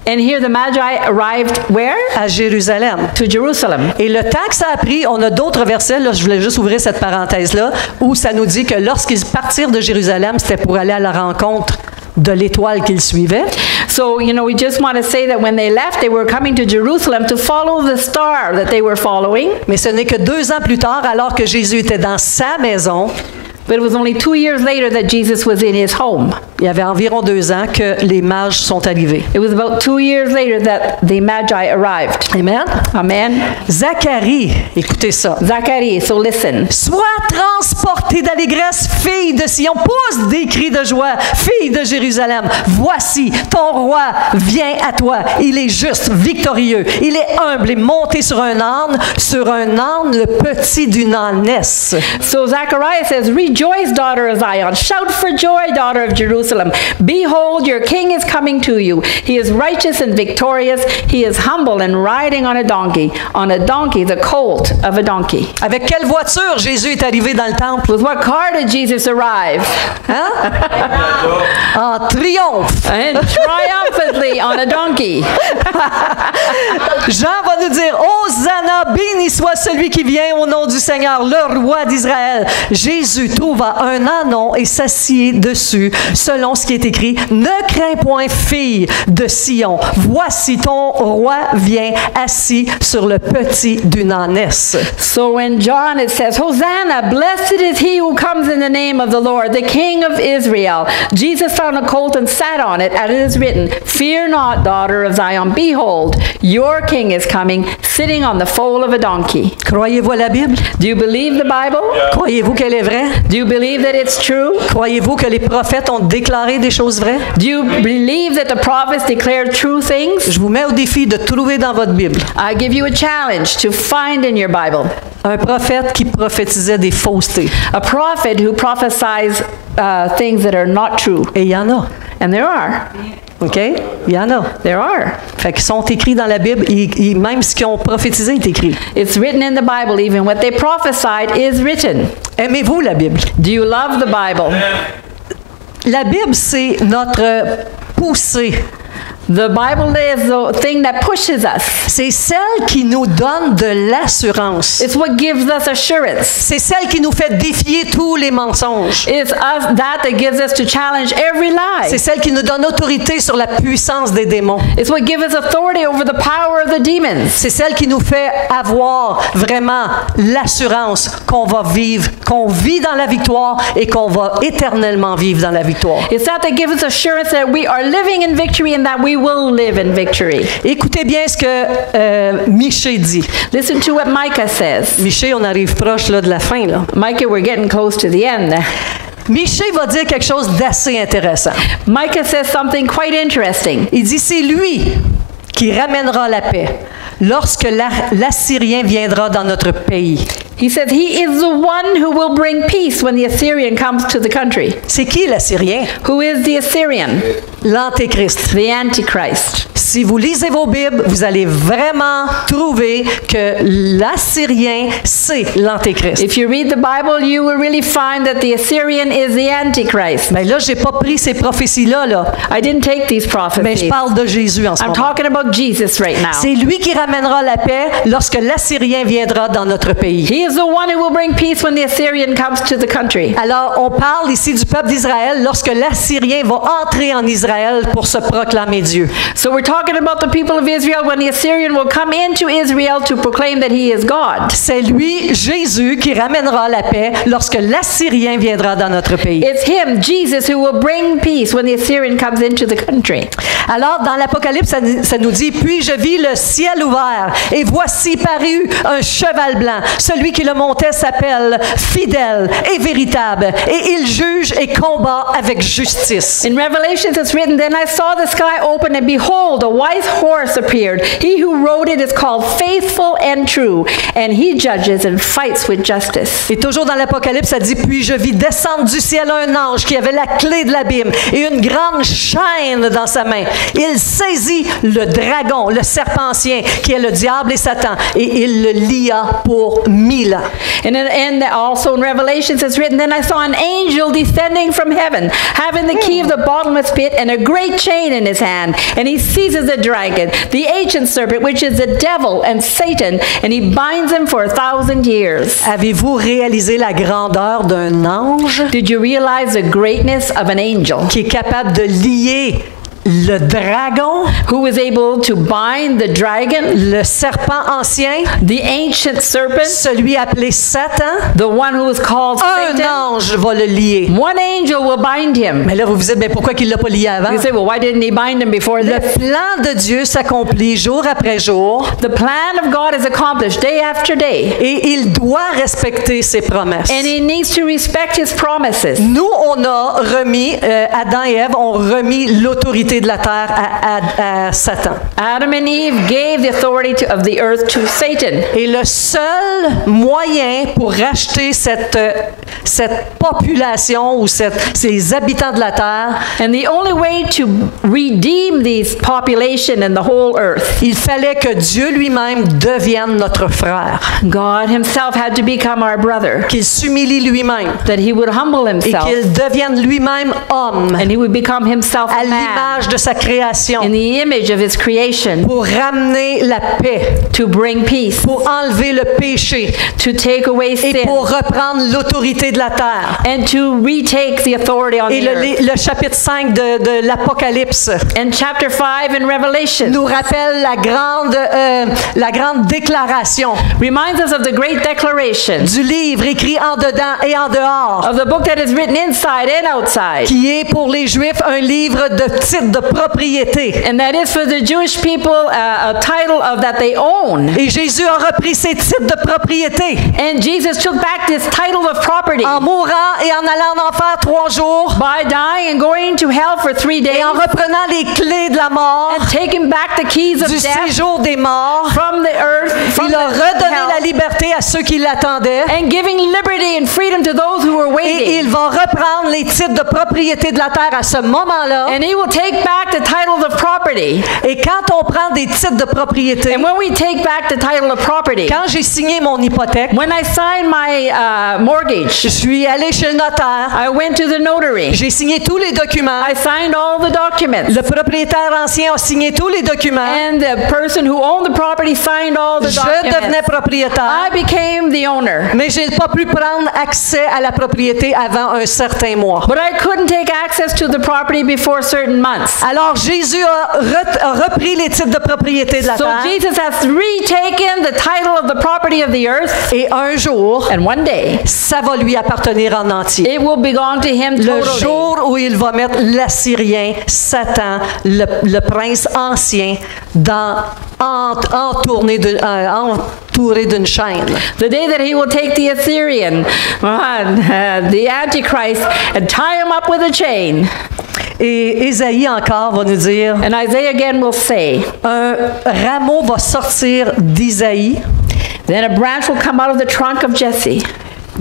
And here the Magi arrived where? À Jérusalem. To Jerusalem. Et le temps que ça a pris, on a d'autres versets, là, je voulais juste ouvrir cette parenthèse-là, où ça nous dit que lorsqu'ils partirent de Jérusalem, c'était pour aller à la rencontre de l'étoile qu'ils suivaient. So, you know, we just want to say that when they left, they were coming to Jerusalem to follow the star that they were following. Mais ce n'est que 2 ans plus tard, alors que Jésus était dans sa maison, But it was only 2 years later that Jesus was in his home. il y avait environ 2 ans que les mages sont arrivés. It was about 2 years later that the Magi arrived. Amen. Amen. Zacharie, écoutez ça. Zachary, so listen. Sois transportée d'allégresse, fille de Sion. Pousse des cris de joie, fille de Jérusalem. Voici, ton roi vient à toi. Il est juste, victorieux. Il est humble et monté sur un âne, le petit d'une ânesse. So Zechariah says, rejoice, daughter of Zion. Shout for joy, daughter of Jerusalem. Behold, your king is coming to you. He is righteous and victorious. He is humble and riding on a donkey, the colt of a donkey. Avec quelle voiture Jésus est arrivé dans le temple? With what car did Jesus arrive? Hein? En triomphe. And triumphantly on a donkey. Jean va nous dire, Hosanna, béni soit celui qui vient au nom du Seigneur, le roi d'Israël. Jésus trouva un ânon et s'assied dessus, selon ce qui est écrit, ne crains point, fille de Sion. Voici ton roi vient assis sur le petit d'une ânesse. So in John it says, Hosanna, blessed is he who comes in the name of the Lord, the King of Israel. Jesus found a colt and sat on it, and it is written, Fear not, daughter of Zion. Behold, your king is coming, sitting on the foal of a donkey. Croyez-vous à la Bible? Do you believe the Bible? Croyez-vous qu'elle est vraie? Do you believe that it's true? Croyez-vous que les prophètes ont déclaré des choses vraies? Do you believe that the prophets declared true things? Je vous mets au défi de trouver dans votre Bible I give you a challenge to find in your Bible un prophète qui prophétisait des faussetés. a prophet who prophesies things that are not true. Et il y en a. And there are. OK? Il y en a. There are. Fait qu'ils sont écrits dans la Bible, même ce qu'ils ont prophétisé est écrit. It's written in the Bible. Even what they prophesied is written. Aimez-vous la Bible? Do you love the Bible? La Bible, c'est notre poussée. The Bible is the thing that pushes us. C'est celle qui nous donne de l'assurance. It's what gives us assurance. C'est celle qui nous fait défier tous les mensonges. It's us that gives us to challenge every lie. C'est celle qui nous donne autorité sur la puissance des démons. It's what gives us authority over the power of the demons. C'est celle qui nous fait avoir vraiment l'assurance qu'on va vivre, qu'on vit dans la victoire et qu'on va éternellement vivre dans la victoire. It's that gives us assurance that we are living in victory and that we will live in victory. Écoutez bien ce que Michée dit. Listen to what Micah says. Michée, on arrive proche là, de la fin. Là. Micah, we're getting close to the end. Michée va dire quelque chose d'assez intéressant. Micah says something quite interesting. Il dit, c'est lui qui ramènera la paix lorsque l'Assyrien viendra dans notre pays. He says he is the one who will bring peace when the Assyrian comes to the country. C'est qui l'Assyrien? Who is the Assyrian? L'Antéchrist. The Antichrist. Si vous lisez vos Bibles, vous allez vraiment trouver que l'Assyrien, c'est l'Antéchrist. If you read the Bible, you will really find that the Assyrian is the Antichrist. Mais là, j'ai pas pris ces prophéties-là. Là. I didn't take these Mais je prophecies. parle de Jésus en ce I'm moment. talking about Jesus right now. C'est lui qui ramènera la paix lorsque l'Assyrien viendra dans notre pays. He is the one who will bring peace when the Assyrian comes to the country. Alors, on parle ici du peuple d'Israël lorsque l'Assyrien va entrer en Israël. Israël pour se proclamer Dieu. So we're talking about the people of Israel when the Assyrian will come into Israel to proclaim that he is God. C'est lui, Jésus, qui ramènera la paix lorsque l'Assyrien viendra dans notre pays. It's him, Jesus, who will bring peace when the Assyrian comes into the country. Alors, dans l'Apocalypse, ça nous dit, « Puis je vis le ciel ouvert, et voici parut un cheval blanc. Celui qui le montait s'appelle Fidèle et Véritable, et il juge et combat avec justice. » In Revelation it's written, Then I saw the sky open, and behold, a white horse appeared. He who rode it is called Faithful and True, and he judges and fights with justice. Et toujours dans l'Apocalypse, ça dit, « Puis je vis descendre du ciel un ange qui avait la clé de l'abîme et une grande chaîne dans sa main. Il saisit le dragon, le serpent ancien, qui est le diable et Satan, et il le lia pour 1000 ans. » And also in Revelation it's written, Then I saw an angel descending from heaven, having the key of the bottomless pit and a great chain in his hand. And he seizes the dragon, the ancient serpent, which is the devil and Satan, and he binds him for 1,000 years. Avez-vous réalisé la grandeur d'un ange Did you realize the greatness of an angel qui est capable de lier le dragon, who was able to bind the dragon, le serpent ancien, the ancient serpent, celui appelé Satan? the one who was called Un Satan? ange va le lier. One angel will bind him. Mais là, vous vous dites, mais pourquoi qu'il ne l'a pas lié avant? You say, well, why didn't he bind him before Le this? plan de Dieu s'accomplit jour après jour The plan of God is accomplished day after day, et il doit respecter ses promesses. and he needs to respect his promises. Nous, on a remis, Adam et Ève ont remis l'autorité de la terre à Satan. Adam and Eve gave the authority of the earth to Satan. Et le seul moyen pour racheter cette population ou ces habitants de la terre, And the only way to redeem this population and the whole earth, il fallait que Dieu lui-même devienne notre frère, God himself had to become our brother, qu'il s'humilie lui-même that he would humble et himself, qu'il devienne lui-même homme and he would become himself à a man l'image de sa création in the image of his creation, pour ramener la paix, to bring peace, pour enlever le péché to take away et sin, pour reprendre l'autorité de la terre. and to retake the authority on Et the earth. le chapitre 5 de l'Apocalypse And chapter 5 in Revelation nous rappelle la grande déclaration reminds us of the great declaration du livre écrit en dedans et en dehors, of the book that is written inside and outside. qui est pour les Juifs un livre de titre de propriété. And that is for the Jewish people a title of that they own. Et Jésus a repris ces titres de propriété And Jesus took back this title of property en mourant et en allant en enfer 3 jours by dying and going to hell for 3 days et en reprenant les clés de la mort, and taking back the keys of du death séjour des morts. from the earth, from Il a the redonné hell, la liberté à ceux qui l'attendaient. and giving liberty and freedom to those who were Et waiting. il va reprendre les titres de propriété de la terre à ce moment-là. And he will take back the titles of property. Et quand on prend des titres de propriété, And when we take back the title of property, quand j'ai signé mon hypothèque, when I signed my mortgage, je suis allé chez le notaire, I went to the notary. j'ai signé tous les documents. I signed all the documents. Le propriétaire ancien a signé tous les documents. And the person who owned the property signed all the Je devenais documents. propriétaire, I became the owner. mais je n'ai pas pu prendre accès à la propriété avant un certain mois. But I couldn't take access to the property before certain months. Alors Jésus a repris les titres de propriété de la So terre. Jesus has retaken the title of the property of the earth, Et un jour, and one day ça va lui appartenir en entier. it will belong to him Le totally. jour où il va mettre l'Assyrien, Satan, le prince ancien, entouré d'une chaîne. The day that he will take the Assyrian, the Antichrist, and tie him up with a chain. Et Ésaïe encore va nous dire, And Isaiah again will say, un rameau va sortir d'Isaïe. then a branch will come out of the trunk of Jesse.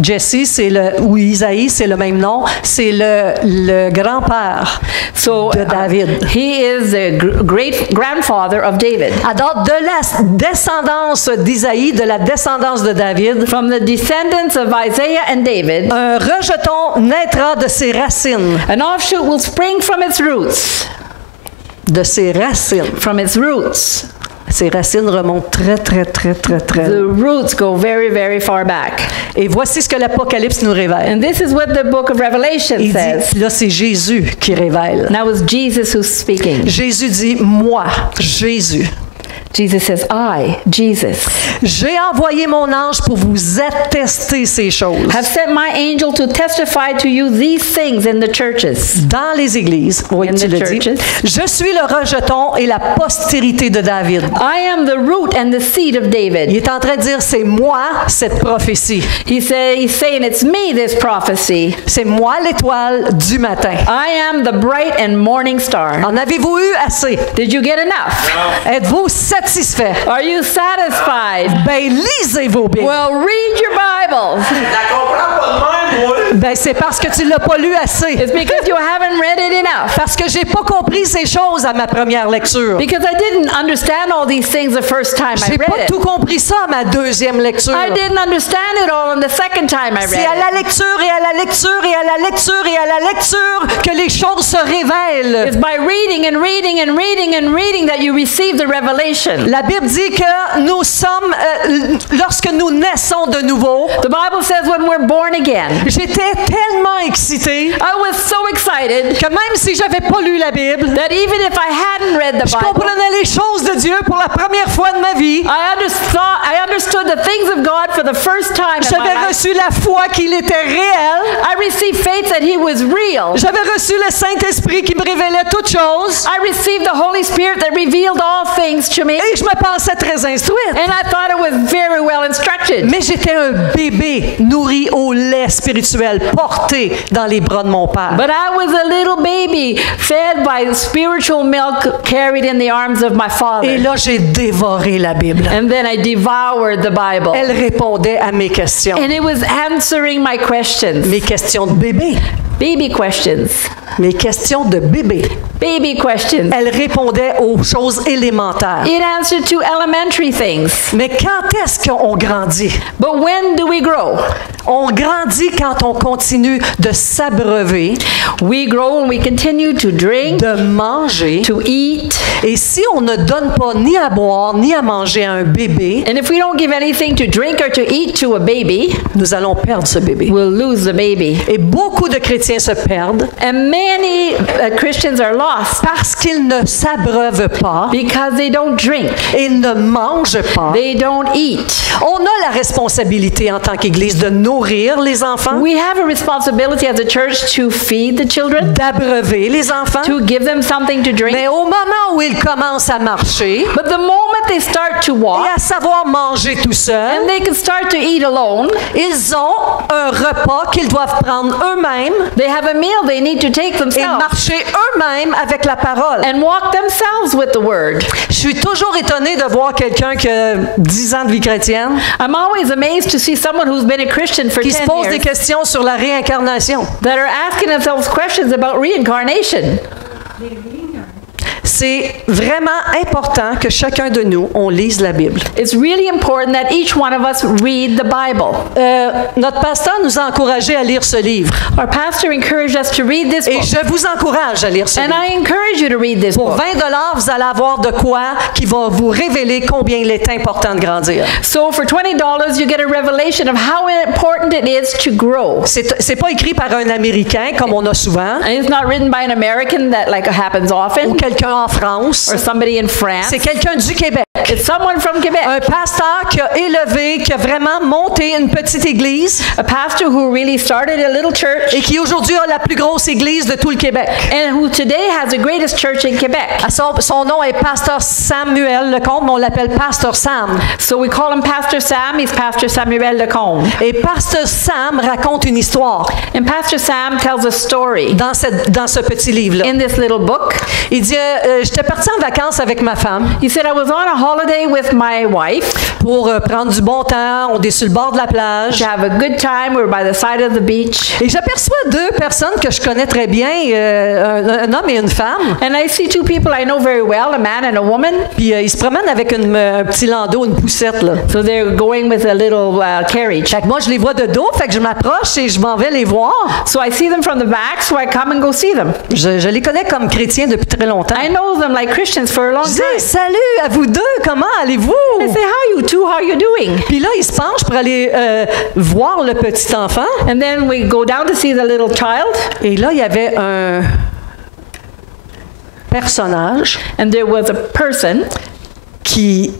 Jesse, ou Isaïe, c'est le même nom, c'est le grand-père So de David. he is the great grandfather of David. Alors, de la descendance d'Isaïe, de la descendance de David, From the descendants of Isaiah and David, un rejeton naîtra de ses racines. an offshoot will spring from its roots. De ses racines. From its roots. Ses racines remontent très, très, très, très, très The loin. roots go very, very far back. Et voici ce que l'Apocalypse nous révèle. And this is what the book of Revelation Il says. dit, là, c'est Jésus qui révèle. Now it's Jesus who's speaking. Jésus dit, moi, Jésus, Jesus says, I, Jesus, j'ai envoyé mon ange pour vous attester ces choses have sent my angel to testify to you these things in the churches. dans les églises. Oui, In tu the le dis. churches. Je suis le rejeton et la postérité de David. I am the root and the seed of Il David. est en train de dire, c'est moi cette prophétie. He's saying, it's me, this prophecy. C'est moi l'étoile du matin. I am the bright and morning star. En avez-vous eu assez? Did you get enough? Êtes-vous satisfait? Are you satisfied? Ben, lisez vos Bibles. Well, read your Bibles. La comprends pas de même, moi. Ben, c'est parce que tu l'as pas lu assez. It's because you haven't read it enough. Parce que j'ai pas compris ces choses à ma première lecture. Because I didn't understand all these things the first time I J'ai pas read tout it. compris ça à ma deuxième lecture. I didn't understand it all on the second time I C'est à read la it. lecture et à la lecture et à la lecture et à la lecture que les choses se révèlent. It's by reading and reading and reading and reading that you receive the revelation. La Bible dit que nous sommes, lorsque nous naissons de nouveau, The Bible says when we're born again. j'étais tellement excitée I was so excited que même si j'avais pas lu la Bible, that even if I hadn't read the je Bible, comprenais les choses de Dieu pour la première fois de ma vie. I understood the things of God for the first time in my J'avais life. reçu la foi qu'il était réel. I received faith that He was real. J'avais reçu le Saint-Esprit qui me révélait toutes choses. I received the Holy Spirit that revealed all things to me. Et je me pensais très instruite. And I thought it was very well instructed. Mais j'étais un bébé nourri au lait spirituel, porté dans les bras de mon père. But I was a little baby fed by the spiritual milk carried in the arms of my Et father. là, j'ai dévoré la Bible. And then I devoured the Bible. Elle répondait à mes questions. And it was answering my questions. Mes questions de bébé. Baby questions. Mes questions de bébé. Baby questions. Elle répondait aux choses élémentaires. It answered to elementary things. Mais quand est-ce qu'on grandit? But when do we grow? On grandit quand on continue de s'abreuver, We grow when we continue to drink, de manger. to eat. Et si on ne donne pas ni à boire ni à manger à un bébé, And if we don't give anything to drink or to eat to a baby, nous allons perdre ce bébé. we'll lose the baby. Et beaucoup de chrétiens se perdent And many Christians are lost parce qu'ils ne s'abreuvent pas, because they don't drink, ils ne mangent pas. they don't eat. On a la responsabilité en tant qu'Église de nourrir les enfants, We have a responsibility as a church to feed the children, d'abreuver les enfants. to give them something to drink. Mais au moment où ils commencent à marcher But the moment they start to et walk à savoir manger tout seuls, and they can start to eat alone, ils ont un repas qu'ils doivent prendre eux-mêmes they have a meal they need to take et themselves marcher eux-mêmes avec la parole. and walk themselves with the word. Je suis toujours étonnée de voir quelqu'un qui a 10 ans de vie chrétienne I'm always amazed to see someone who's been a Christian for qui 10 se pose des years questions sur la réincarnation. that are asking themselves questions about reincarnation. C'est vraiment important que chacun de nous, on lise la Bible. It's really important that each one of us read the Bible. Notre pasteur nous a encouragés à lire ce livre. Our pastor encouraged us to read this Et book. je vous encourage à lire ce And livre. I encourage you to read this Pour book. 20 $, vous allez avoir de quoi qui va vous révéler combien il est important de grandir. So for $20, you get a revelation of how important it is to grow. C'est pas écrit par un Américain, comme on a souvent, And it's not written by an American that like happens ou often, quelqu'un en France. or somebody in France. C'est quelqu'un du Québec. It's someone from Quebec. Un pasteur qui a élevé, qui a vraiment monté une petite église A pastor who really started a little church et qui aujourd'hui a la plus grosse église de tout le Québec. and who today has the greatest church in Quebec. Son nom est Pasteur Samuel Lecomte, mais on l'appelle Pasteur Sam. So we call him Pastor Sam. He's Pastor Samuel Lecombe. Et Pasteur Sam raconte une histoire And Pastor Sam tells a story dans ce petit livre-là. in this little book. Il dit, j'étais parti en vacances avec ma femme He said, I was on a holiday with my wife pour prendre du bon temps. On est sur le bord de la plage. to have a good time. We were by the side of the beach. Et j'aperçois deux personnes que je connais très bien, un homme et une femme. And I see two people I know very well, a man and a woman. Puis ils se promènent avec un petit landau, une poussette, là. So they're going with a little carriage. Fait que moi, je les vois de dos, fait que je m'approche et je m'en vais les voir. So I see them from the back, so I come and go see them. Je les connais comme chrétiens depuis très longtemps. I know known them like Christians for a long Je dis, time. salut à vous deux, comment allez-vous? I say, how you two? How are you doing? Puis là, il se penche pour aller voir le petit enfant. And then we go down to see the little child. Et là, il y avait un personnage And there was a person qui...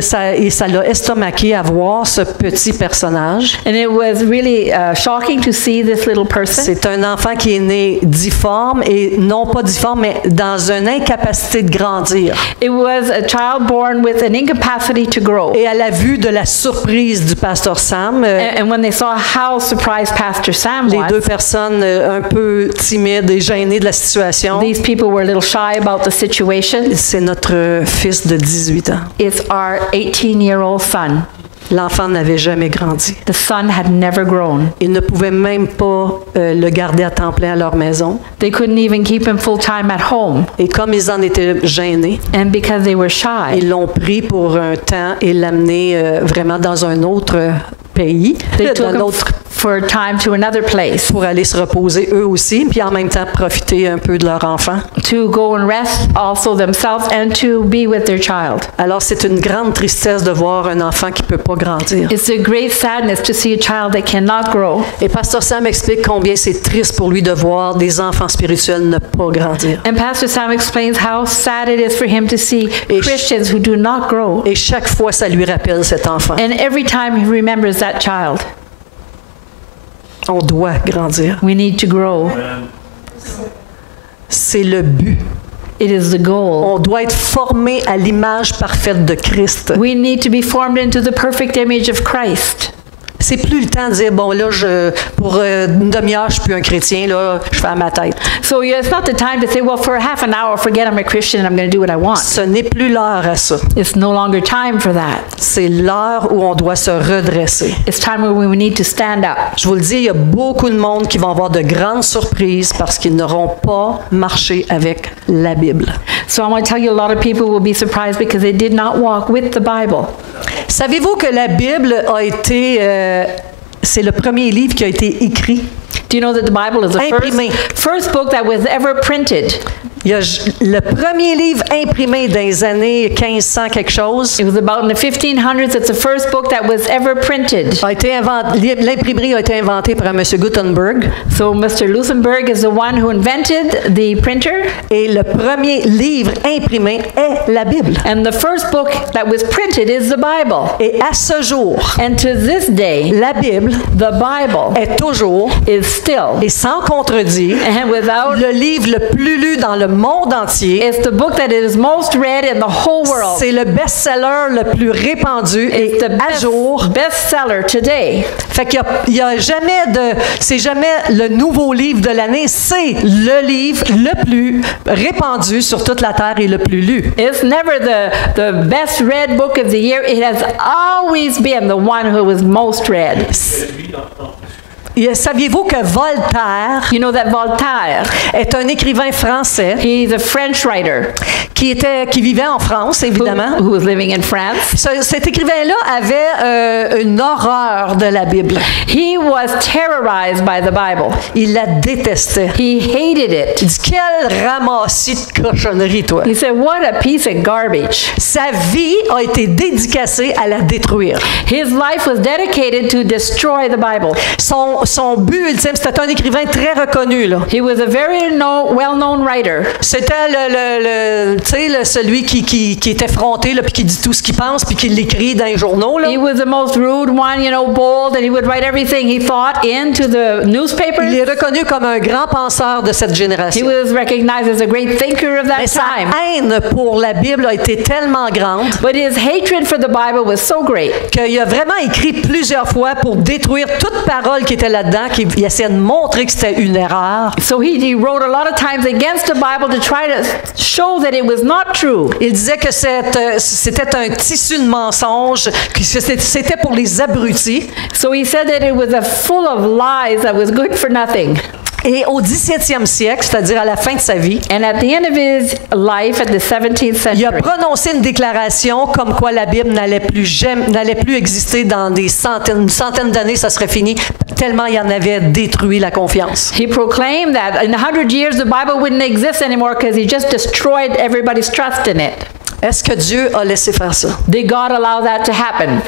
ça l'a estomaqué à voir ce petit personnage. and it was really shocking to see this little person. C'est un enfant qui est né difforme et non pas difforme, mais dans une incapacité de grandir. It was a child born with an incapacity to grow. Et à la vue de la surprise du pasteur Sam, And when they saw how surprised Pastor Sam les deux was, personnes un peu timides et gênées de la situation, these people were a little shy about the situation. c'est notre fils de 18 ans. It's our 18-year-old son. L'enfant n'avait jamais grandi. The son had never grown. Ils ne pouvaient même pas le garder à temps plein à leur maison. They couldn't even keep him full-time at home. Et comme ils en étaient gênés, And because they were shy, ils l'ont pris pour un temps et l'amener vraiment dans un autre pays, they took d'un him autre for a time to another place pour aller se reposer eux aussi, puis en même temps profiter un peu de leur enfant. to go and rest also themselves and to be with their child. Alors c'est une grande tristesse de voir un enfant qui peut pas grandir. It's a great sadness to see a child that cannot grow. Et Pasteur Sam explique combien c'est triste pour lui de voir des enfants spirituels ne pas grandir. And Pastor Sam explains how sad it is for him to see Christians who do not grow. Et chaque fois, ça lui rappelle cet enfant. And every time he remembers that child, On doit grandir. we need to grow. C'est le but. It is the goal. On doit être formé à l'image parfaite de Christ. We need to be formed into the perfect image of Christ. C'est plus le temps de dire, bon là, pour une demi-heure, je suis plus un chrétien, là, je fais à ma tête. So yeah, it's not the time to say, well, for a half an hour, forget I'm a Christian and I'm going to do what I want. Ce n'est plus l'heure à ça. It's no longer time for that. C'est l'heure où on doit se redresser. It's time where we need to stand up. Je vous le dis, il y a beaucoup de monde qui vont avoir de grandes surprises parce qu'ils n'auront pas marché avec la Bible. So I want to tell you, a lot of people will be surprised because they did not walk with the Bible. Savez-vous que la Bible a été... c'est le premier livre qui a été écrit. Do you know that the Bible is the Imprimé. first book that was ever printed? Il y a le premier livre imprimé dans les années 1500 quelque chose. It was about in the 1500s. It's the first book that was ever printed. A été l'imprimerie a été inventée par M. Gutenberg. So Mr. Luxemburg is the one who invented the printer. Et le premier livre imprimé est la Bible. And the first book that was printed is the Bible. Et à ce jour, And to this day, la Bible the Bible est toujours is still, et sans contredit and without, le livre le plus lu dans le monde entier. it's the book that is most read in the whole world. C'est le best-seller le plus répandu et It's the à jour. bestseller today. Fait qu'il y a jamais de, c'est jamais le nouveau livre de l'année, c'est le livre le plus répandu sur toute la terre et le plus lu. It's never the best read book of the year. It has always been the one who was most read. Et saviez-vous que Voltaire You know that Voltaire, est un écrivain français he's a French writer qui vivait en France, évidemment. who was living in France. Cet écrivain-là avait une horreur de la Bible. He was terrorized by the Bible. Il la détestait. He hated it. Il dit, quel ramassis de cochonnerie, toi. He said, what a piece of garbage. Sa vie a été dédicacée à la détruire. His life was dedicated to destroy the Bible. Son but ultime, c'était un écrivain très reconnu, là. He was a very well-known writer. C'était celui qui est effronté, là, puis qui dit tout ce qu'il pense, puis qui l'écrit dans les journaux, là. He was the most rude one, bold, and he would write everything he thought into the newspapers. Il est reconnu comme un grand penseur de cette He génération. was recognized as a great thinker of that Mais sa time. haine pour la Bible a été tellement grande But his hatred for the Bible was so great. qu'il a vraiment écrit plusieurs fois pour détruire toute parole qui était là-dedans, qu'il essayait de montrer que c'était une erreur. So he wrote a lot of times against the Bible to try to show that it was not true. Il disait que c'était un tissu de mensonges, que c'était pour les abrutis. So he said that it was full of lies that was good for nothing. Et au 17e siècle, c'est-à-dire à la fin de sa vie, And at the end of his life, at the 17th il a century, prononcé une déclaration comme quoi la Bible n'allait plus exister dans une centaine d'années, ça serait fini, tellement il en avait détruit la confiance. he proclaimed that in 100 years the Bible wouldn't exist anymore because he just destroyed everybody's trust in it. Est-ce que Dieu a laissé faire ça? Did God allow that to happen?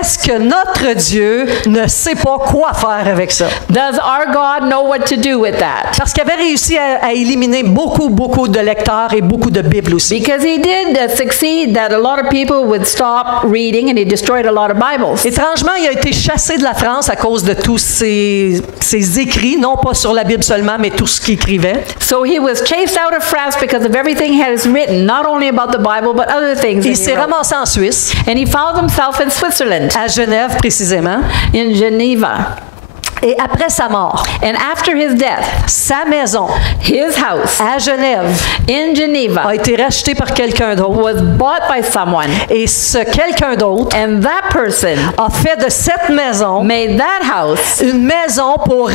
Est-ce que notre Dieu ne sait pas quoi faire avec ça? Does our God know what to do with that? Parce qu'il avait réussi à éliminer beaucoup de lecteurs et beaucoup de Bibles aussi. Because he did succeed that a lot of people would stop reading and he destroyed a lot of Bibles. Étrangement, il a été chassé de la France à cause de tous ses écrits, non pas sur la Bible seulement, mais tout ce qu'il écrivait. So he was chased out of France because of everything he has written, not only about the Bible, but other things. that Il he s'est wrote. ramassé en Suisse, And he found himself in Switzerland, à Genève précisément, in Geneva. et après sa mort, And after his death, sa maison his house à Genève in Geneva a été rachetée par quelqu'un d'autre. was bought by someone. Et ce quelqu'un d'autre And that person a fait de cette maison made that house une maison pour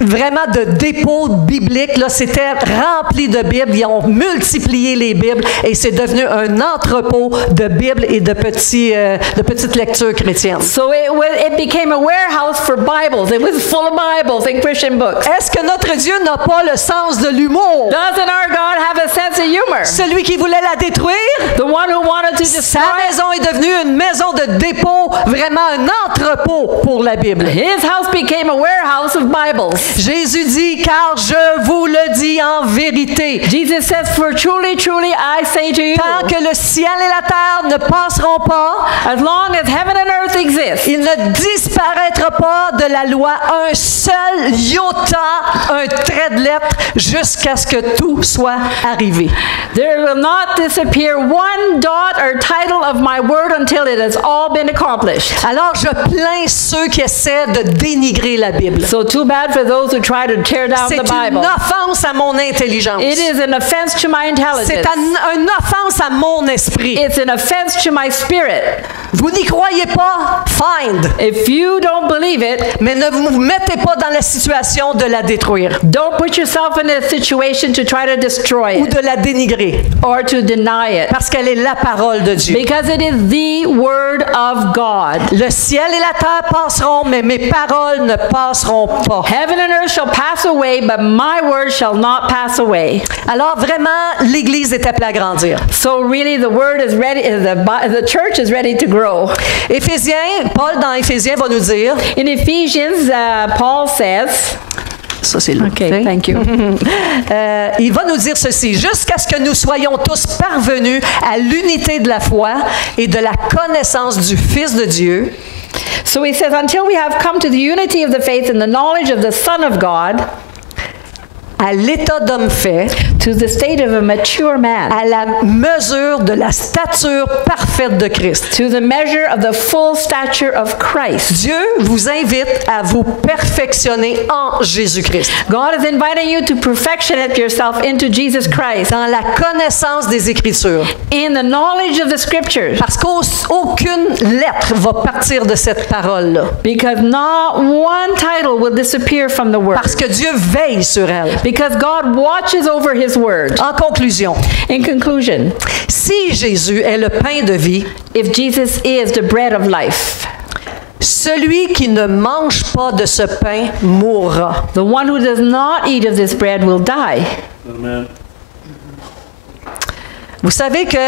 vraiment de dépôt biblique. Là, c'était rempli de Bibles. Ils ont multiplié les Bibles et c'est devenu un entrepôt de Bibles et de petites lectures chrétiennes. So it became a warehouse for Bibles. It was full of Bibles and Christian books. Est-ce que notre Dieu n'a pas le sens de l'humour? Doesn't our God have a sense of humor? Celui qui voulait la détruire, The one who wanted to sa destroy maison est devenue une maison de dépôt, vraiment un entrepôt pour la Bible. his house became a warehouse of Bibles. Jésus dit, car je vous le dis en vérité. Jesus says, "For truly, truly, I say to you, Tant que le ciel et la terre ne passeront pas, as long as heaven and earth exist, il ne disparaîtra pas de la loi un seul iota, un trait de lettre, jusqu'à ce que tout soit arrivé. there will not disappear one dot or title of my word until it has all been accomplished." Alors je plains ceux qui essaient de dénigrer la Bible. So too bad for those who try to tear down C'est the une Bible. offense à mon intelligence. It is an offense to my intelligence. C'est une offense à mon esprit. It's an offense to my spirit. Vous n'y croyez pas? Fine. If you don't believe it, Mais ne vous mettez pas dans la situation de la détruire don't put yourself in a situation to try to destroy ou it de la dénigrer. or to deny it. Parce qu'elle est la parole de Dieu. Because it is the word of God. Le ciel et la terre passeront, mais mes paroles ne passeront pas. Heaven and earth shall pass away, but my word shall not pass away. Alors vraiment, l'Église est appelée à grandir. So really the word is ready, the church is ready to grow. Éphésiens, Paul dans Éphésiens va nous dire, In Ephesians, Paul says, ça c'est le okay, thank you. il va nous dire ceci, jusqu'à ce que nous soyons tous parvenus à l'unité de la foi et de la connaissance du Fils de Dieu, So he says, until we have come to the unity of the faith and the knowledge of the Son of God, à l'état d'homme fait, to the state of a mature man, à la mesure de la stature parfaite de Christ. to the measure of the full stature of Christ. Dieu vous invite à vous perfectionner en Jésus-Christ, God is inviting you to perfectionate yourself into Jesus Christ, dans la connaissance des Écritures. in the knowledge of the Scriptures, Parce qu'aucune lettre va partir de cette parole-là. because not one title will disappear from the Word, Parce que Dieu veille sur elle. because God watches over His Word. En conclusion, In conclusion, si Jésus est le pain de vie, if Jesus is the bread of life, celui qui ne mange pas de ce pain mourra. the one who does not eat of this bread will die. Amen. Vous savez que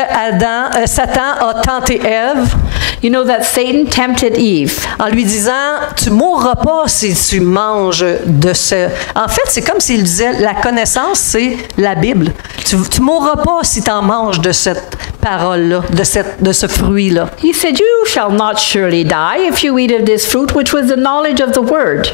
Satan a tenté Ève You know that Satan tempted Eve. en lui disant « Tu mourras pas si tu manges de ce... » En fait, c'est comme s'il disait « La connaissance, c'est la Bible. Tu mourras pas si tu en manges de cette parole-là, de ce fruit-là. » He said, "You shall not surely die if you eat of this fruit, which was the knowledge of the Word."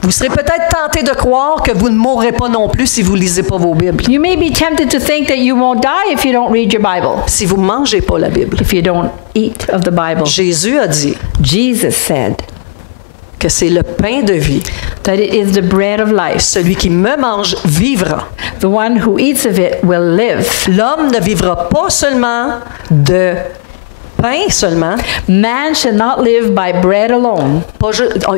Vous serez peut-être tenté de croire que vous ne mourrez pas non plus si vous ne lisez pas vos Bibles. You may be tempted to think that you won't die if you don't read your Bible, Si vous ne mangez pas la Bible. if you don't eat of the Bible. Jésus a dit Jesus said que c'est le pain de vie. that it is the bread of life. Celui qui me mange vivra. The one who eats of it will live. L'homme ne vivra pas seulement de pain seulement. Man shall not live by bread alone.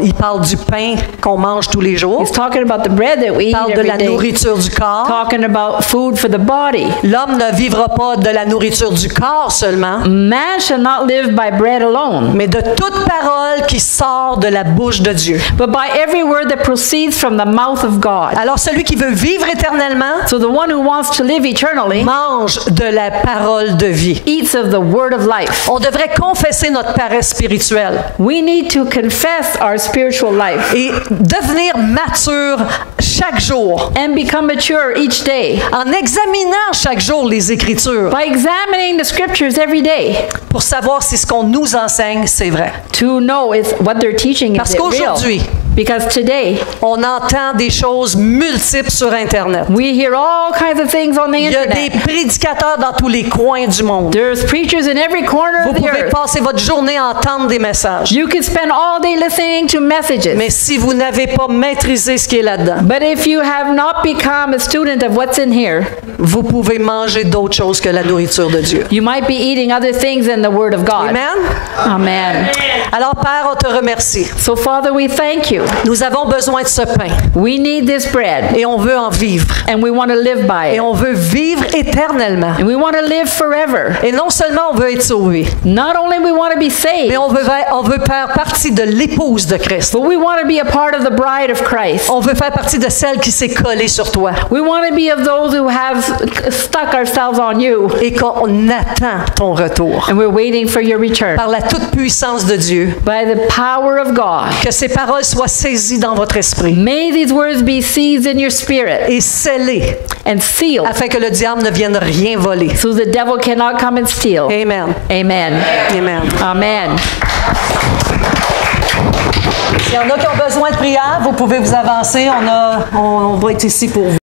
Il parle du pain qu'on mange tous les jours. He's talking about the bread that we Il eat parle de every la day. nourriture du corps. Talking about food for the body. L'homme ne vivra pas de la nourriture du corps seulement, Man shall not live by bread alone, mais de toute parole qui sort de la bouche de Dieu. but by every word that proceeds from the mouth of God. Alors celui qui veut vivre éternellement So the one who wants to live eternally mange de la parole de vie. eats of the word of life. On devrait confesser notre paresse spirituelle We need to confess our spiritual life et devenir mature chaque jour and become mature each day en examinant chaque jour les Écritures by examining the scriptures every day pour savoir si ce qu'on nous enseigne, c'est vrai. to know if what they're teaching Parce is it qu'aujourd'hui, real. Because today on entend des choses multiples sur Internet. we hear all kinds of things on the Il y a des internet. prédicateurs dans tous les coins du monde. There's preachers in every corner Vous of the pouvez earth. passer votre journée à entendre des messages. You could spend all day listening to messages. Mais si vous n'avez pas maîtrisé ce qui est là-dedans, But if you have not become a student of what's in here, vous pouvez manger d'autres choses que la nourriture de Dieu. you might be eating other things than the Word of God. Amen? Amen. Alors, Père, on te remercie. So, Father, we thank you. Nous avons besoin de ce pain We need this bread, et on veut en vivre. and we want to live by Et it. on veut vivre éternellement. And we want to live forever. Et non seulement on veut être sauvé, Not only we want to be mais saved, on veut faire partie de l'épouse de Christ. but we want to be a part of the bride of Christ. On veut faire partie de celle qui s'est collée sur toi We want to be of those who have stuck ourselves on you, et qu'on attend ton retour. and we're waiting for your return. Par la toute-puissance de Dieu, By the power of God, que ces paroles soient saisies dans votre esprit may these words be seized in your spirit et scellées and sealed, afin que le diable ne vienne rien voler. so the devil cannot come and steal. Amen. Amen. Amen. Amen. S'il y en a qui ont besoin de prière, vous pouvez vous avancer. On va être ici pour vous.